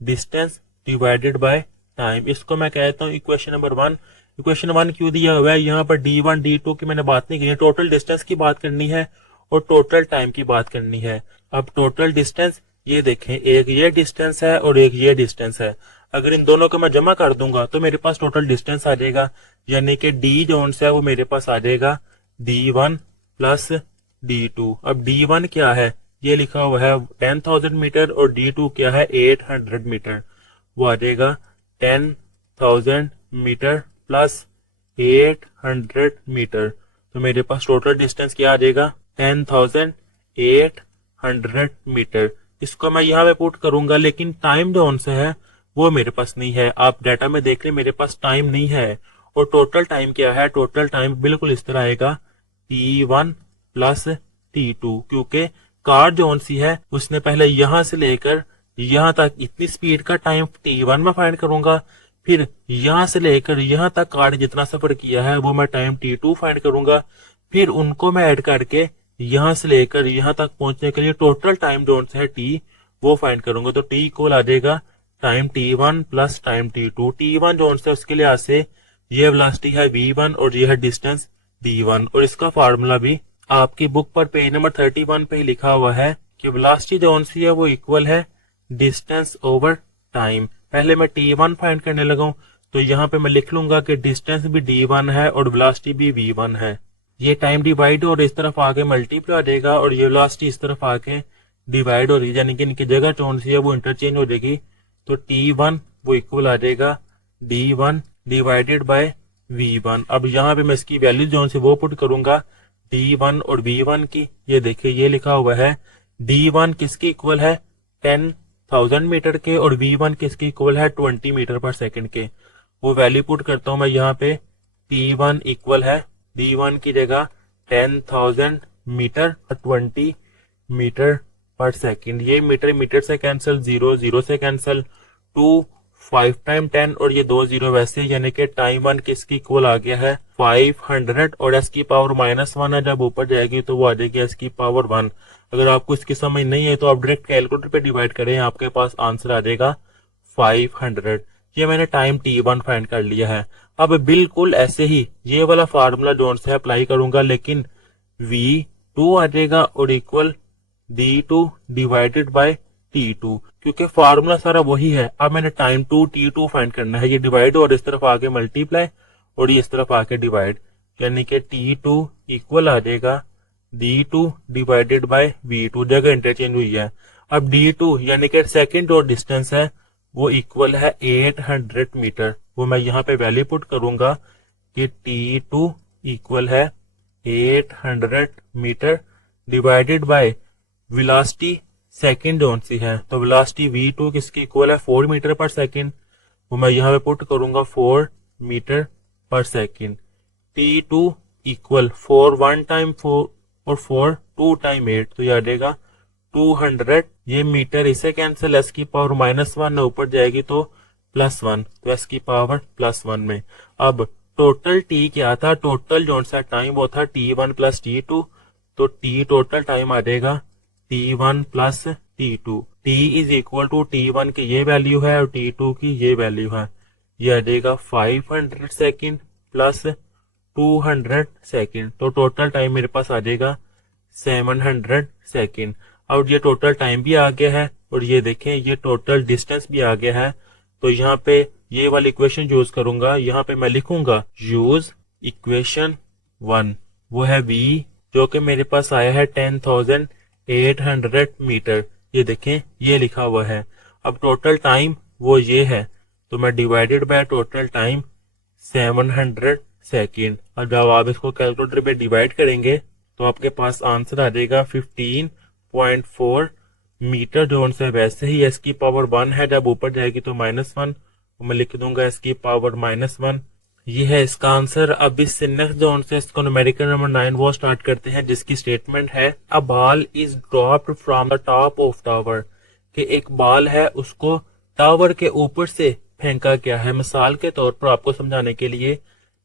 distance divided by time. इसको मैं कहता हूँ इक्वेशन नंबर 1। इक्वेशन 1 क्यों दिया हुआ है, यहाँ पर D1 D2 की मैंने बात नहीं की है, टोटल डिस्टेंस की बात करनी है और टोटल टाइम की बात करनी है। अब टोटल डिस्टेंस ये देखें, एक ये डिस्टेंस है और एक ये डिस्टेंस है, अगर इन दोनों को मैं जमा कर दूंगा तो मेरे पास टोटल डिस्टेंस आ जाएगा, यानी कि D जोन से है वो मेरे पास आ जाएगा D1 प्लस D2। अब D1 क्या है, ये लिखा हुआ है 10,000 मीटर और D2 क्या है 800 मीटर, वो आ जाएगा 10,000 मीटर प्लस 800 मीटर, तो मेरे पास टोटल डिस्टेंस क्या आ जाएगा 10,800 मीटर। इसको मैं यहाँ पे पुट करूंगा, लेकिन टाइम जोन से है वो मेरे पास नहीं है। आप डाटा में देख रहे मेरे पास टाइम नहीं है। और टोटल टाइम क्या है, टोटल टाइम बिल्कुल इस तरह आएगा T1 प्लस T2, क्योंकि कार जोन सी है उसने पहले यहां से लेकर यहाँ तक इतनी स्पीड का टाइम T1 में फाइंड करूंगा, फिर यहां से लेकर यहाँ तक कार ने जितना सफर किया है वो मैं टाइम T2 फाइंड करूंगा, फिर उनको मैं ऐड करके यहां से लेकर यहाँ तक पहुंचने के लिए टोटल टाइम जोन से है T वो फाइंड करूंगा। तो T इक्वल आ जाएगा time t1 plus time t2। t1 जो है उसके लिहाज से ये वेलोसिटी है v1 और ये है डिस्टेंस d1। और इसका फार्मूला भी आपकी बुक पर पेज नंबर 31 पे ही लिखा हुआ है कि वेलोसिटी जो है वो इक्वल है डिस्टेंस ओवर टाइम। पहले मैं t1 फाइंड करने लगा हूँ, तो यहाँ पे मैं लिख लूंगा कि डिस्टेंस भी d1 है और वेलोसिटी भी v1 है। ये टाइम डिवाइड और इस तरफ आके मल्टीप्लाई हो जाएगा और ये वेलोसिटी इस तरफ आके डिवाइड हो रही है, यानी कि इनकी जगह जो है वो इंटरचेंज हो जाएगी। तो t1 वो इक्वल आ जाएगा d1 डिवाइडेड बाय v1। अब यहाँ पे मैं इसकी वैल्यू जो है वो पुट करूंगा d1 और v1 की। ये देखिए ये लिखा हुआ है d1 किसकी इक्वल है 10,000 मीटर के और v1 किसकी इक्वल है 20 मीटर पर सेकंड के। वो वैल्यू पुट करता हूं मैं यहाँ पे। t1 इक्वल है d1 की जगह 10,000 मीटर 20 मीटर पर सेकंड। ये मीटर मीटर से कैंसिल, 0 0 से कैंसिल, 2 5 टाइम 10 और ये 2 0 वैसे, यानी कि टाइम 1 किसकी इक्वल आ गया है 500 और s की पावर -1 है। जब ऊपर जाएगी तो वो आ जाएगी s की पावर 1। अगर आपको इसकी समझ नहीं है तो आप डायरेक्ट कैलकुलेटर पे डिवाइड करें, आपके पास आंसर आ जाएगा 500। ये मैंने टाइम t1 फाइंड कर लिया है। अब बिल्कुल ऐसे ही ये वाला फार्मूला जो है अप्लाई करूंगा, लेकिन v2 आ जाएगा और equal d2 divided by t2, क्योंकि फार्मूला सारा वही है। अब मैंने टाइम 2 t2 फाइंड करना है। ये डिवाइड और इस तरफ आके मल्टीप्लाई और ये इस तरफ आके डिवाइड, यानी कि t2 इक्वल आ जाएगा d2 डिवाइडेड बाय v2, जगह इंटरचेंज हुई है। अब d2 यानी कि सेकंड जो डिस्टेंस है वो इक्वल है 800 मीटर। वो मैं यहाँ पे वैल्यू पुट करूंगा कि t2 इक्वल है 800 metre divided by velocity second zone C है, तो वेलोसिटी v2 किसकी इक्वल है 4 मीटर पर सेकंड। वो मैं यहाँ पे पुट करूंगा 4 metre per second. t2 equal 4 1 time 4 और 4 2 टाइम 8, तो यह आ जाएगा 200। ये मीटर इसे कैंसिल, s की पावर -1 ऊपर जाएगी तो +1, तो s की पावर +1 में। अब टोटल t क्या था, टोटल जो सा टाइम वो था t1 प्लस t2, तो t टोटल टाइम आ जाएगा t1 plus t2। t is equal to t1 की ये वैल्यू है और t2 की ये वैल्यू है। ये आ जाएगा 500 सेकेंड प्लस 200 सेकेंड, तो टोटल टाइम मेरे पास आ जाएगा 700 सेकेंड। और ये टोटल टाइम भी आ गया है और ये देखें ये टोटल डिस्टेंस भी आ गया है। तो यहाँ पे ये वाली इक्वेशन यूज करूंगा। यहाँ पे मैं लिखूंगा यूज इक्वेशन 1, वो है v जो कि मेरे पास आया है 10,800 मीटर। ये देखें ये लिखा हुआ है। अब टोटल टाइम वो ये है, तो मैं divided by total time 700 second. और जब आप इसको कैलकुलेटर पे डिवाइड करेंगे तो आपके पास आंसर आ जाएगा 15.4 मीटर। जो से वैसे ही s की पावर 1 है, जब ऊपर जाएगी तो -1, तो मैं लिख दूंगा s की पावर -1। ये है इसका आंसर। अब इस नेक्स्ट जोन से इसको न्यूमेरिकल नंबर 9 वो स्टार्ट करते हैं, जिसकी स्टेटमेंट है a ball is dropped from the top of tower, कि एक बॉल है उसको टावर के ऊपर से फेंका गया है। मिसाल के तौर पर आपको समझाने के लिए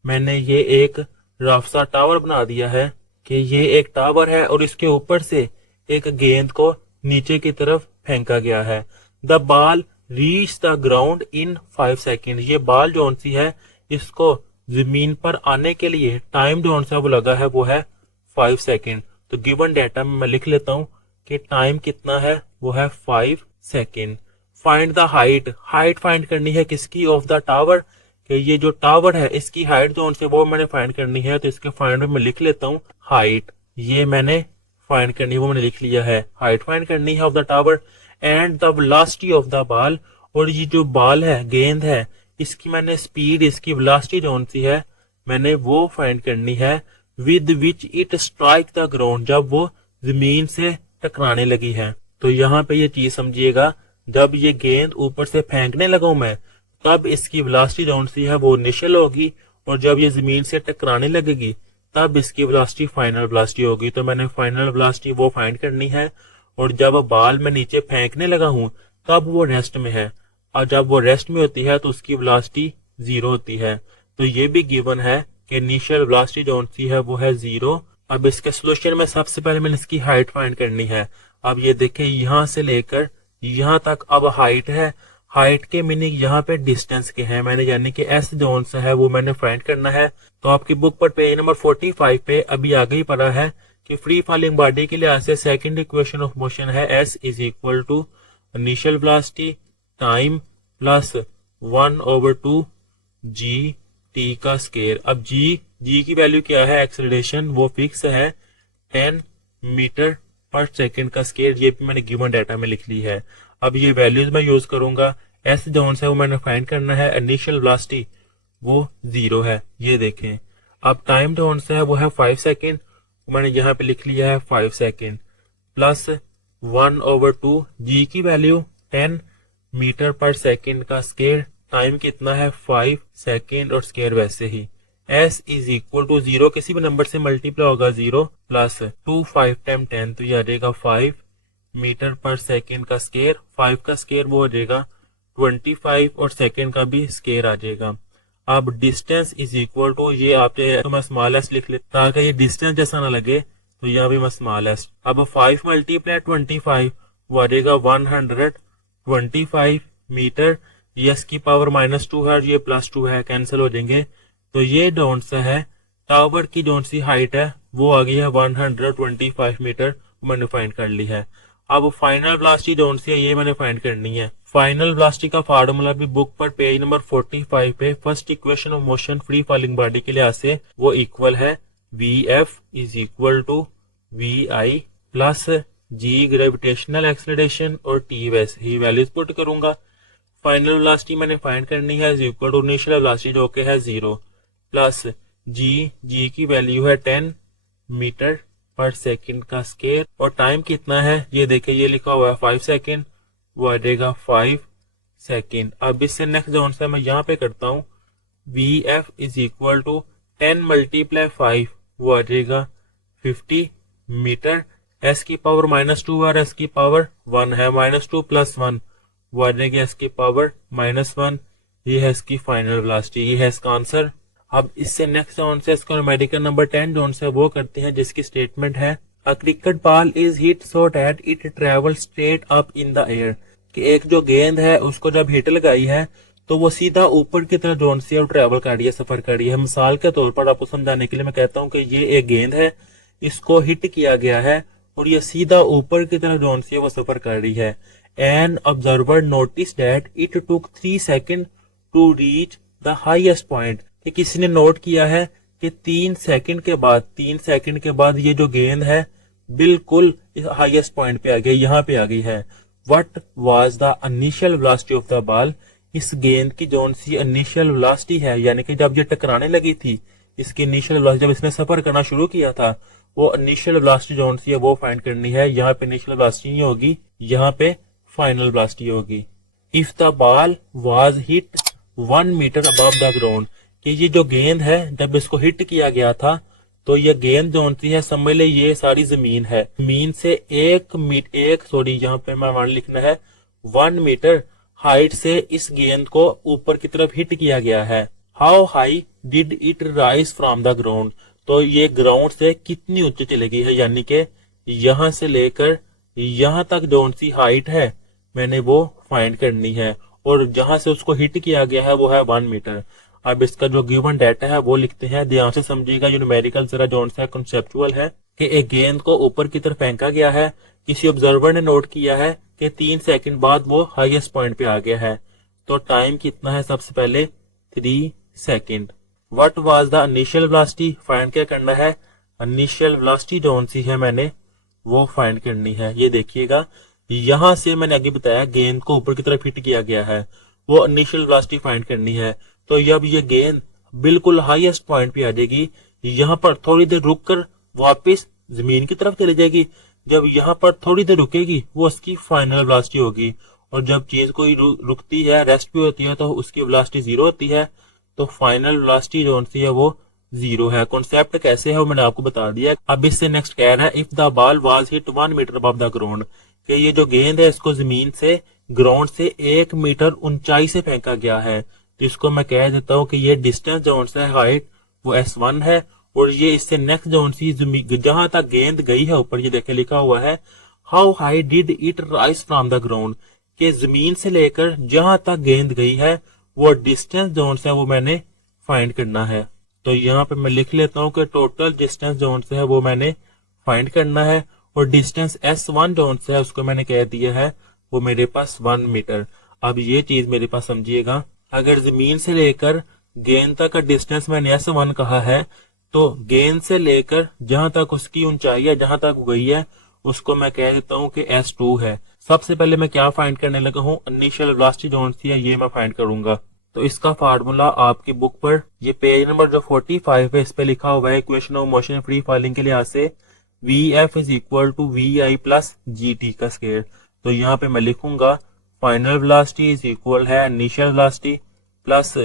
मैंने ये एक रफ सा टावर बना दिया है कि ये एक टावर है और इसके ऊपर से एक गेंद को नीचे की तरफ फेंका गया है। The ball reach the ground in 5 second. ये बॉल जो सी है इसको जमीन पर आने के लिए टाइम जो सा वो लगा है वो है 5 सेकेंड। तो गिवन डेटा में मैं लिख लेता हूं कि टाइम कितना है, वो है 5 second. Find the height, height find करनी है किसकी, ऑफ द टावर, कि ये जो टावर है इसकी हाइट जो से वो मैंने फाइंड करनी है। तो इसके फाइंड में लिख लेता हूँ हाइट, ये मैंने फाइंड करनी है वो मैंने लिख लिया है। हाइट फाइंड करनी है of the tower and the velocity of the ball, और ये जो बॉल है गेंद है इसकी मैंने स्पीड, इसकी वेलोसिटी जो सी है मैंने वो फाइंड करनी है। With which it strike the ground, जब वो जमीन से टकराने लगी है। तो यहाँ पे ये चीज समझिएगा, जब ये गेंद ऊपर से फेंकने लगा मैं तब इसकी वेलोसिटी जो सी है वो इनिशियल होगी, और जब ये जमीन से टकराने लगेगी तब इसकी वेलोसिटी फाइनल वेलोसिटी होगी। तो मैंने फाइनल वेलोसिटी वो फाइंड करनी है, और जब बॉल मैं नीचे फेंकने लगा हूं तब वो रेस्ट में है, और जब वो रेस्ट में होती है तो उसकी वेलोसिटी 0 होती है। तो ये भी गिवन है कि इनिशियल वेलोसिटी जो सी है वो है 0। अब इसके सोल्यूशन में सबसे पहले मैंने इसकी हाइट फाइंड करनी है। अब ये देखें यहाँ से लेकर यहाँ तक अब हाइट है, हाइट के मीनिंग यहाँ पे डिस्टेंस के हैं मैंने, यानी कि एस जोन सा है वो मैंने फाइंड करना है। तो आपकी बुक पर पेज नंबर 45 पे अभी आगे ही पढ़ा है कि फ्री फॉलिंग बॉडी के लिहाज से सेकंड इक्वेशन ऑफ मोशन है S is equal to initial velocity time plus 1/2 G T का स्केयर। अब जी की वैल्यू क्या है, एक्सेलरेशन वो फिक्स है 10 मीटर पर सेकंड का स्केयर, ये भी मैंने गिवन डाटा में लिख ली है। अब ये वैल्यूज मैं यूज करूंगा। एस जोन से वो मैंने फाइंड करना है, इनिशियल वेलोसिटी वो 0 है, ये देखें। अब टाइम जोन से है वो है 5 सेकेंड, मैंने यहाँ पे लिख लिया है 5 सेकेंड प्लस 1/2 जी की वैल्यू 10 मीटर पर सेकेंड का स्केयर, टाइम कितना है 5 सेकेंड और स्केयर वैसे ही। एस इज इक्वल टू 0 किसी भी नंबर से मल्टीप्लाई होगा 0 प्लस 2 5 टाइम 10 तो ये आ जाएगा 5 मीटर पर सेकेंड का स्केयर, 5 का स्केयर वो हो जाएगा 25 और सेकेंड का भी स्केयर आ जाएगा। अब डिस्टेंस इज इक्वल टू ये आप तो मैं स्मॉल एस लिख लेता ताकि ये डिस्टेंस जैसा ना लगे, तो यहाँ भी मैं स्मॉल एस। अब 5 मल्टीप्लाई 25 वो आ जाएगा 125 मीटर, ये एस की पावर -2 है और ये +2 है, कैंसिल हो जाएंगे। तो ये जोन सा है टावर की जोन सी हाइट है वो आ गई है 125 मीटर, मैंने फाइंड कर ली है। अब फाइनल वेलोसिटी जोन सी है ये मैंने फाइंड करनी है। फाइनल वेलोसिटी का फार्मूला भी बुक पर पेज नंबर 45 पे first equation of motion free falling body के लिहाज से वो इक्वल है Vf is equal to Vi plus G gravitational acceleration और टी वैसे ही वैल्यूज पुट करूंगा। फाइनल वेलोसिटी मैंने फाइंड करनी है is equal to initial velocity जो कि है 0 प्लस जी की वैल्यू है 10 मीटर पर सेकंड का स्केयर और टाइम कितना है ये देखे, ये लिखा हुआ है 5 सेकंड, वो आ जाएगा 5 सेकंड। अब इससे नेक्स्ट जोन से मैं यहाँ पे करता हूँ Vf is equal to 10 multiply 5 वो आ जाएगा 50 मीटर, एस की पावर -2 और एस की पावर 1 है, -2 + 1 वो आ जाएगी एस की पावर -1, ये है इसकी फाइनल वेलोसिटी, ये है इसका आंसर। अब इससे नेक्स्ट जोन से इसको न्यूमेरिकल नंबर 10 जोन से वो करते हैं जिसकी स्टेटमेंट है a cricket ball is hit so that it travel straight up in the air, कि एक जो गेंद है उसको जब हिट लगाई है तो वो सीधा ऊपर की तरफ जोन सी ट्रेवल कर रही है, सफर कर रही है। मिसाल के तौर पर आपको समझाने के लिए मैं कहता हूँ कि ये एक गेंद है, इसको हिट किया गया है और ये सीधा ऊपर की तरफ जोन सी वो सफर कर रही है। An observer notice that it took 3 second to reach the highest point, कि किसी ने नोट किया है कि 3 सेकंड के बाद ये जो गेंद है बिल्कुल हाईएस्ट पॉइंट पे आ गई, यहाँ पे आ गई है। What was the initial velocity of the ball, इस गेंद की जोन सी इनिशियल वेलोसिटी है, यानी कि जब ये टकराने लगी थी इसकी इनिशियल वेलोसिटी, जब इसने सफर करना शुरू किया था वो इनिशियल वेलोसिटी जोन सी है वो फाइंड करनी है। यहाँ पे इनिशियल वेलोसिटी नहीं होगी, यहाँ पे फाइनल वेलोसिटी होगी। If the ball was hit 1 metre above the ground, कि ये जो गेंद है जब इसको हिट किया गया था तो ये गेंद जो होती है समझ ले ये सारी जमीन है, जमीन से यहाँ पे मैं मान लिखना है 1 मीटर हाइट से इस गेंद को ऊपर की तरफ हिट किया गया है। How high did it rise from the ground, तो ये ग्राउंड से कितनी ऊंची चली गई है, यानी कि यहाँ से लेकर यहाँ तक जो सी हाइट है मैंने वो फाइंड करनी है और जहां से उसको हिट किया गया है वो है 1 मीटर। अब इसका जो गिवन डाटा है वो लिखते हैं, ध्यान से समझिएगा, ये न्यूमेरिकल जरा जोन सा कंसेप्चुअल है कि एक गेंद को ऊपर की तरफ फेंका गया है, किसी ऑब्जर्वर ने नोट किया है कि 3 सेकंड बाद वो हाईएस्ट पॉइंट पे आ गया है, तो टाइम कितना है सबसे पहले 3 second. What was the initial velocity, find क्या करना है, इनिशियल वेलोसिटी जोन सी है मैंने वो फाइंड करनी है। ये देखिएगा यहां से मैंने आगे बताया गेंद को ऊपर की तरफ हिट किया गया है, वो इनिशियल वेलोसिटी फाइंड करनी है। तो जब ये गेंद बिल्कुल हाईएस्ट पॉइंट पे आ जाएगी, यहाँ पर थोड़ी देर रुक कर वापस जमीन की तरफ चली जाएगी, जब यहाँ पर थोड़ी देर रुकेगी वो उसकी फाइनल वेलोसिटी होगी, और जब चीज कोई रुकती है रेस्ट भी होती है तो उसकी वेलोसिटी 0 होती है, तो फाइनल वेलोसिटी जो सी है वो 0 है। कॉन्सेप्ट कैसे है वो मैंने आपको बता दिया। अब इससे नेक्स्ट कह रहा है if the ball was hit 1 metre above the ground, कि ये जो गेंद है इसको जमीन से ग्राउंड से 1 मीटर ऊंचाई से फेंका गया है, तो इसको मैं कह देता हूँ कि ये डिस्टेंस जोन से हाइट वो S1 है, और ये इससे नेक्स्ट जोन सी जहां तक गेंद गई है ऊपर, ये देखे लिखा हुआ है how high did it rise from the ground, कि जमीन से लेकर जहां तक गेंद गई है वो डिस्टेंस जोन से है वो मैंने फाइंड करना है। तो यहाँ पे मैं लिख लेता हूँ कि टोटल डिस्टेंस जोन से है वो मैंने फाइंड करना है, और डिस्टेंस S1 जोन से है उसको मैंने कह दिया है वो मेरे पास 1 मीटर। अब ये चीज मेरे पास समझिएगा, अगर जमीन से लेकर गेंद तक का डिस्टेंस मैंने S1 कहा है, तो गेंद से लेकर जहां तक उसकी ऊंचाई है, जहां तक गई है, उसको मैं कह देता हूँ कि S2 है। सबसे पहले मैं क्या फाइंड करने लगा हूँ, इनिशियल वेलोसिटी जोन सी है ये मैं फाइंड करूंगा। तो इसका फार्मूला आपकी बुक पर, ये पेज नंबर जो 45 है इस पे लिखा हुआ है equation of motion free falling के लिहाज से VF is equal to VI plus GT का स्क्वायर। तो यहाँ पे मैं लिखूंगा फाइनल वेलोसिटी इज इक्वल है initial velocity plus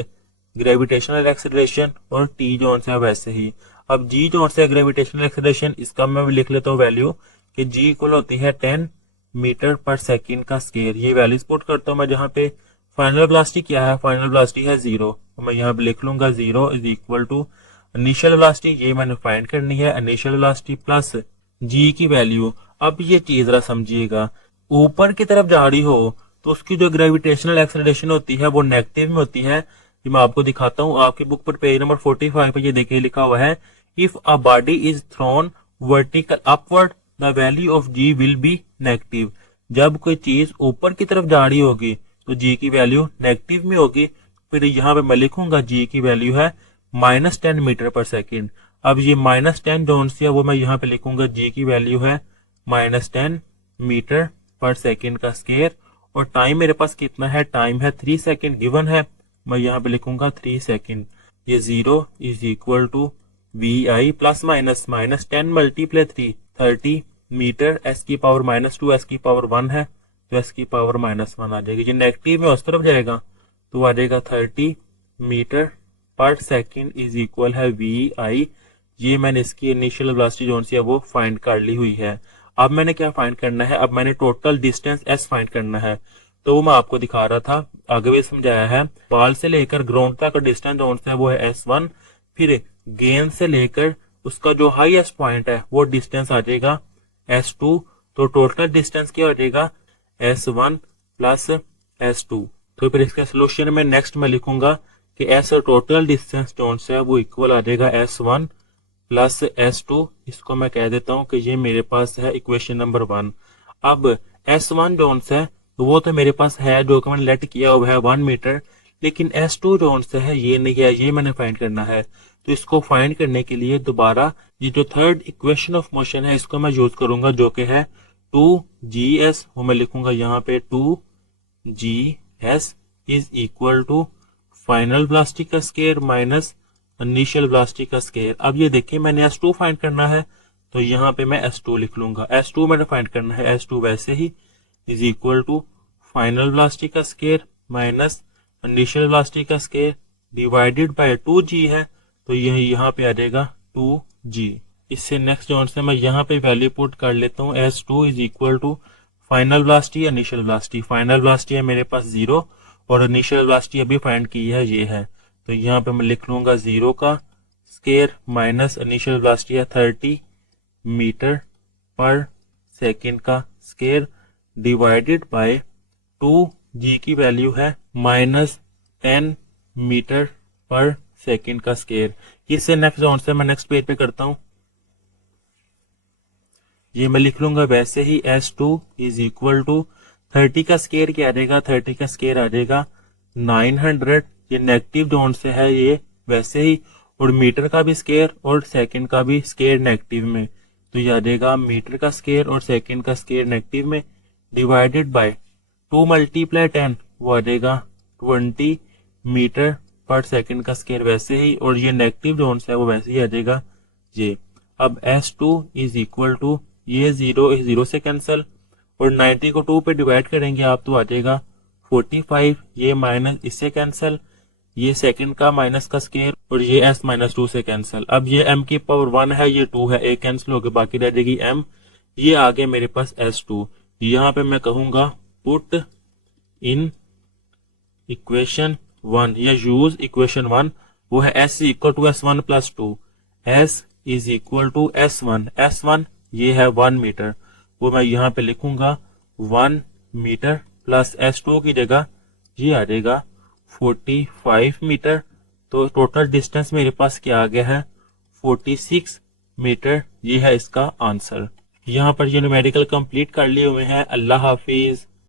gravitational acceleration, और T जोन से वैसे ही। अब G जोन से ग्रेविटेशनल एक्सेलरेशन, इसका मैं लिख लेता हूँ वैल्यू कि G इक्वल होती है 10 मीटर पर सेकेंड का स्क्वायर। ये वैल्यूज पुट करता हूँ मैं, जहाँ पे फाइनल वेलोसिटी क्या है, फाइनल वेलोसिटी है 0, तो मैं यहाँ पे लिख लूंगा 0 is equal to initial velocity, ये मैंने फाइंड करनी है, इनिशियल वेलोसिटी प्लस G की वैल्यू। अब ये चीज जरा समझिएगा, ऊपर की तरफ जा रही हो तो उसकी जो ग्रेविटेशनल एक्सेलरेशन होती है वो नेगेटिव में होती है। ये मैं आपको दिखाता हूँ, आपकी बुक पर पेज नंबर 45 पे ये देखिए लिखा हुआ है, if a body is throne vertical upward the value of G will be negative. जब कोई चीज ऊपर की तरफ जा रही होगी तो G की वैल्यू नेगेटिव में होगी। फिर यहाँ पे मैं लिखूंगा G की वैल्यू है -10 मीटर पर सेकेंड। अब ये -10 जोन से है वो मैं यहाँ पे लिखूंगा G की वैल्यू है -10 मीटर पर सेकेंड का स्क्वायर, और टाइम मेरे पास कितना है, टाइम है 3 सेकेंड गिवन है, मैं यहाँ पे लिखूंगा 3 सेकेंड। ये 0 is equal to VI plus minus -10 मल्टीप्लाई 3 30 मीटर, S की पावर -2 S की पावर 1 है तो S की पावर -1 आ जाएगी। ये नेगेटिव में उस तरफ जाएगा तो आ जाएगा 30 metre per second is equal है VI। ये मैंने इसकी इनिशियल वेलोसिटी जोन सी है वो फाइंड कर ली हुई है। अब मैंने क्या फाइंड करना है, अब मैंने टोटल डिस्टेंस S फाइंड करना है। तो वो मैं आपको दिखा रहा था, आगे भी समझाया है, बॉल से लेकर ग्राउंड तक का डिस्टेंस जोन से है वो है S1, फिर गेंद से लेकर उसका जो हाईएस्ट पॉइंट है वो डिस्टेंस आ जाएगा S2। तो टोटल डिस्टेंस क्या हो जाएगा, S1 प्लस S2। तो फिर इसका सोल्यूशन में नेक्स्ट मैं लिखूंगा कि S टोटल डिस्टेंस जोन से है वो इक्वल आ जाएगा S1 प्लस S2। इसको मैं कह देता हूं कि ये मेरे पास है इक्वेशन नंबर 1। अब S1 जोन से तो वो तो मेरे पास है, जो कि मैंने लेट किया हुआ है 1 मीटर, लेकिन S2 जोन से है ये नहीं है, ये मैंने फाइंड करना है। तो इसको फाइंड करने के लिए दोबारा ये जो थर्ड इक्वेशन ऑफ मोशन है इसको मैं यूज करूंगा, जो कि है 2GS। वो मैं लिखूंगा यहाँ पे 2GS is equal to final velocity का स्क्वायर माइनस इनिशियल वेलोसिटी का स्क्वायर। अब ये देखिए मैंने S2 फाइंड करना है तो यहाँ पे मैं S2 लिख लूंगा, S2 मैंने फाइंड करना है, S2 वैसे ही is equal to final velocity का स्क्वायर माइनस इनिशियल वेलोसिटी का स्क्वायर डिवाइडेड बाय 2G है, तो यह यहाँ पे आ जाएगा 2G। इससे नेक्स्ट जोन से मैं यहाँ पे वैल्यू पुट कर लेता हूँ, S2 is equal to final velocity initial velocity. Final velocity है मेरे पास 0 और इनिशियल वेलोसिटी अभी फाइंड की है ये है, तो यहाँ पे मैं लिख लूंगा 0 का स्क्वायर माइनस इनिशियल वेलोसिटी है 30 मीटर पर सेकेंड का स्क्वायर डिवाइडेड बाय 2G की वैल्यू है -10 मीटर पर सेकेंड का स्क्वायर। इससे नेक्स्ट जोन से मैं नेक्स्ट पेज पे करता हूं, ये मैं लिख लूंगा वैसे ही S2 इज इक्वल टू 30 का स्क्वायर क्या आ जाएगा, 30 का स्क्वायर आ जाएगा 900। ये नेगेटिव जोन से है ये वैसे ही, और मीटर का भी स्क्वायर और सेकंड का भी स्क्वायर नेगेटिव में, तो ये आ जाएगा मीटर का स्क्वायर और सेकंड का स्क्वायर नेगेटिव में डिवाइडेड बाय 2 मल्टीप्लाई 10 वो आ जाएगा 20 मीटर पर सेकंड का स्क्वायर वैसे ही, और ये नेगेटिव जोन से है वो वैसे ही आ जाएगा ये। अब S2 इज इक्वल टू ये 0 से कैंसिल, और 90 को 2 पे डिवाइड करेंगे आप तो आ जाएगा 45, ये माइनस इससे कैंसिल, ये सेकंड का माइनस का स्क्वायर, और ये S-2 से कैंसिल। अब ये m की पावर 1 है, ये 2 है, एक कैंसिल हो गया, बाकी रह जाएगी m। ये आ गया मेरे पास S2। यहाँ पे मैं कहूंगा पुट इन इक्वेशन 1 या यूज इक्वेशन 1, वो है S equal to S1 plus 2। S is equal to S1 ये है 1 मीटर, वो मैं यहाँ पे लिखूंगा 1 मीटर प्लस S2 की जगह ये आ जाएगा 45 मीटर। तो टोटल डिस्टेंस मेरे पास क्या आ गया है 46 मीटर। ये है इसका आंसर। यहाँ पर ये न्यूमेरिकल कंप्लीट कर लिए हुए हैं। अल्लाह हाफिज।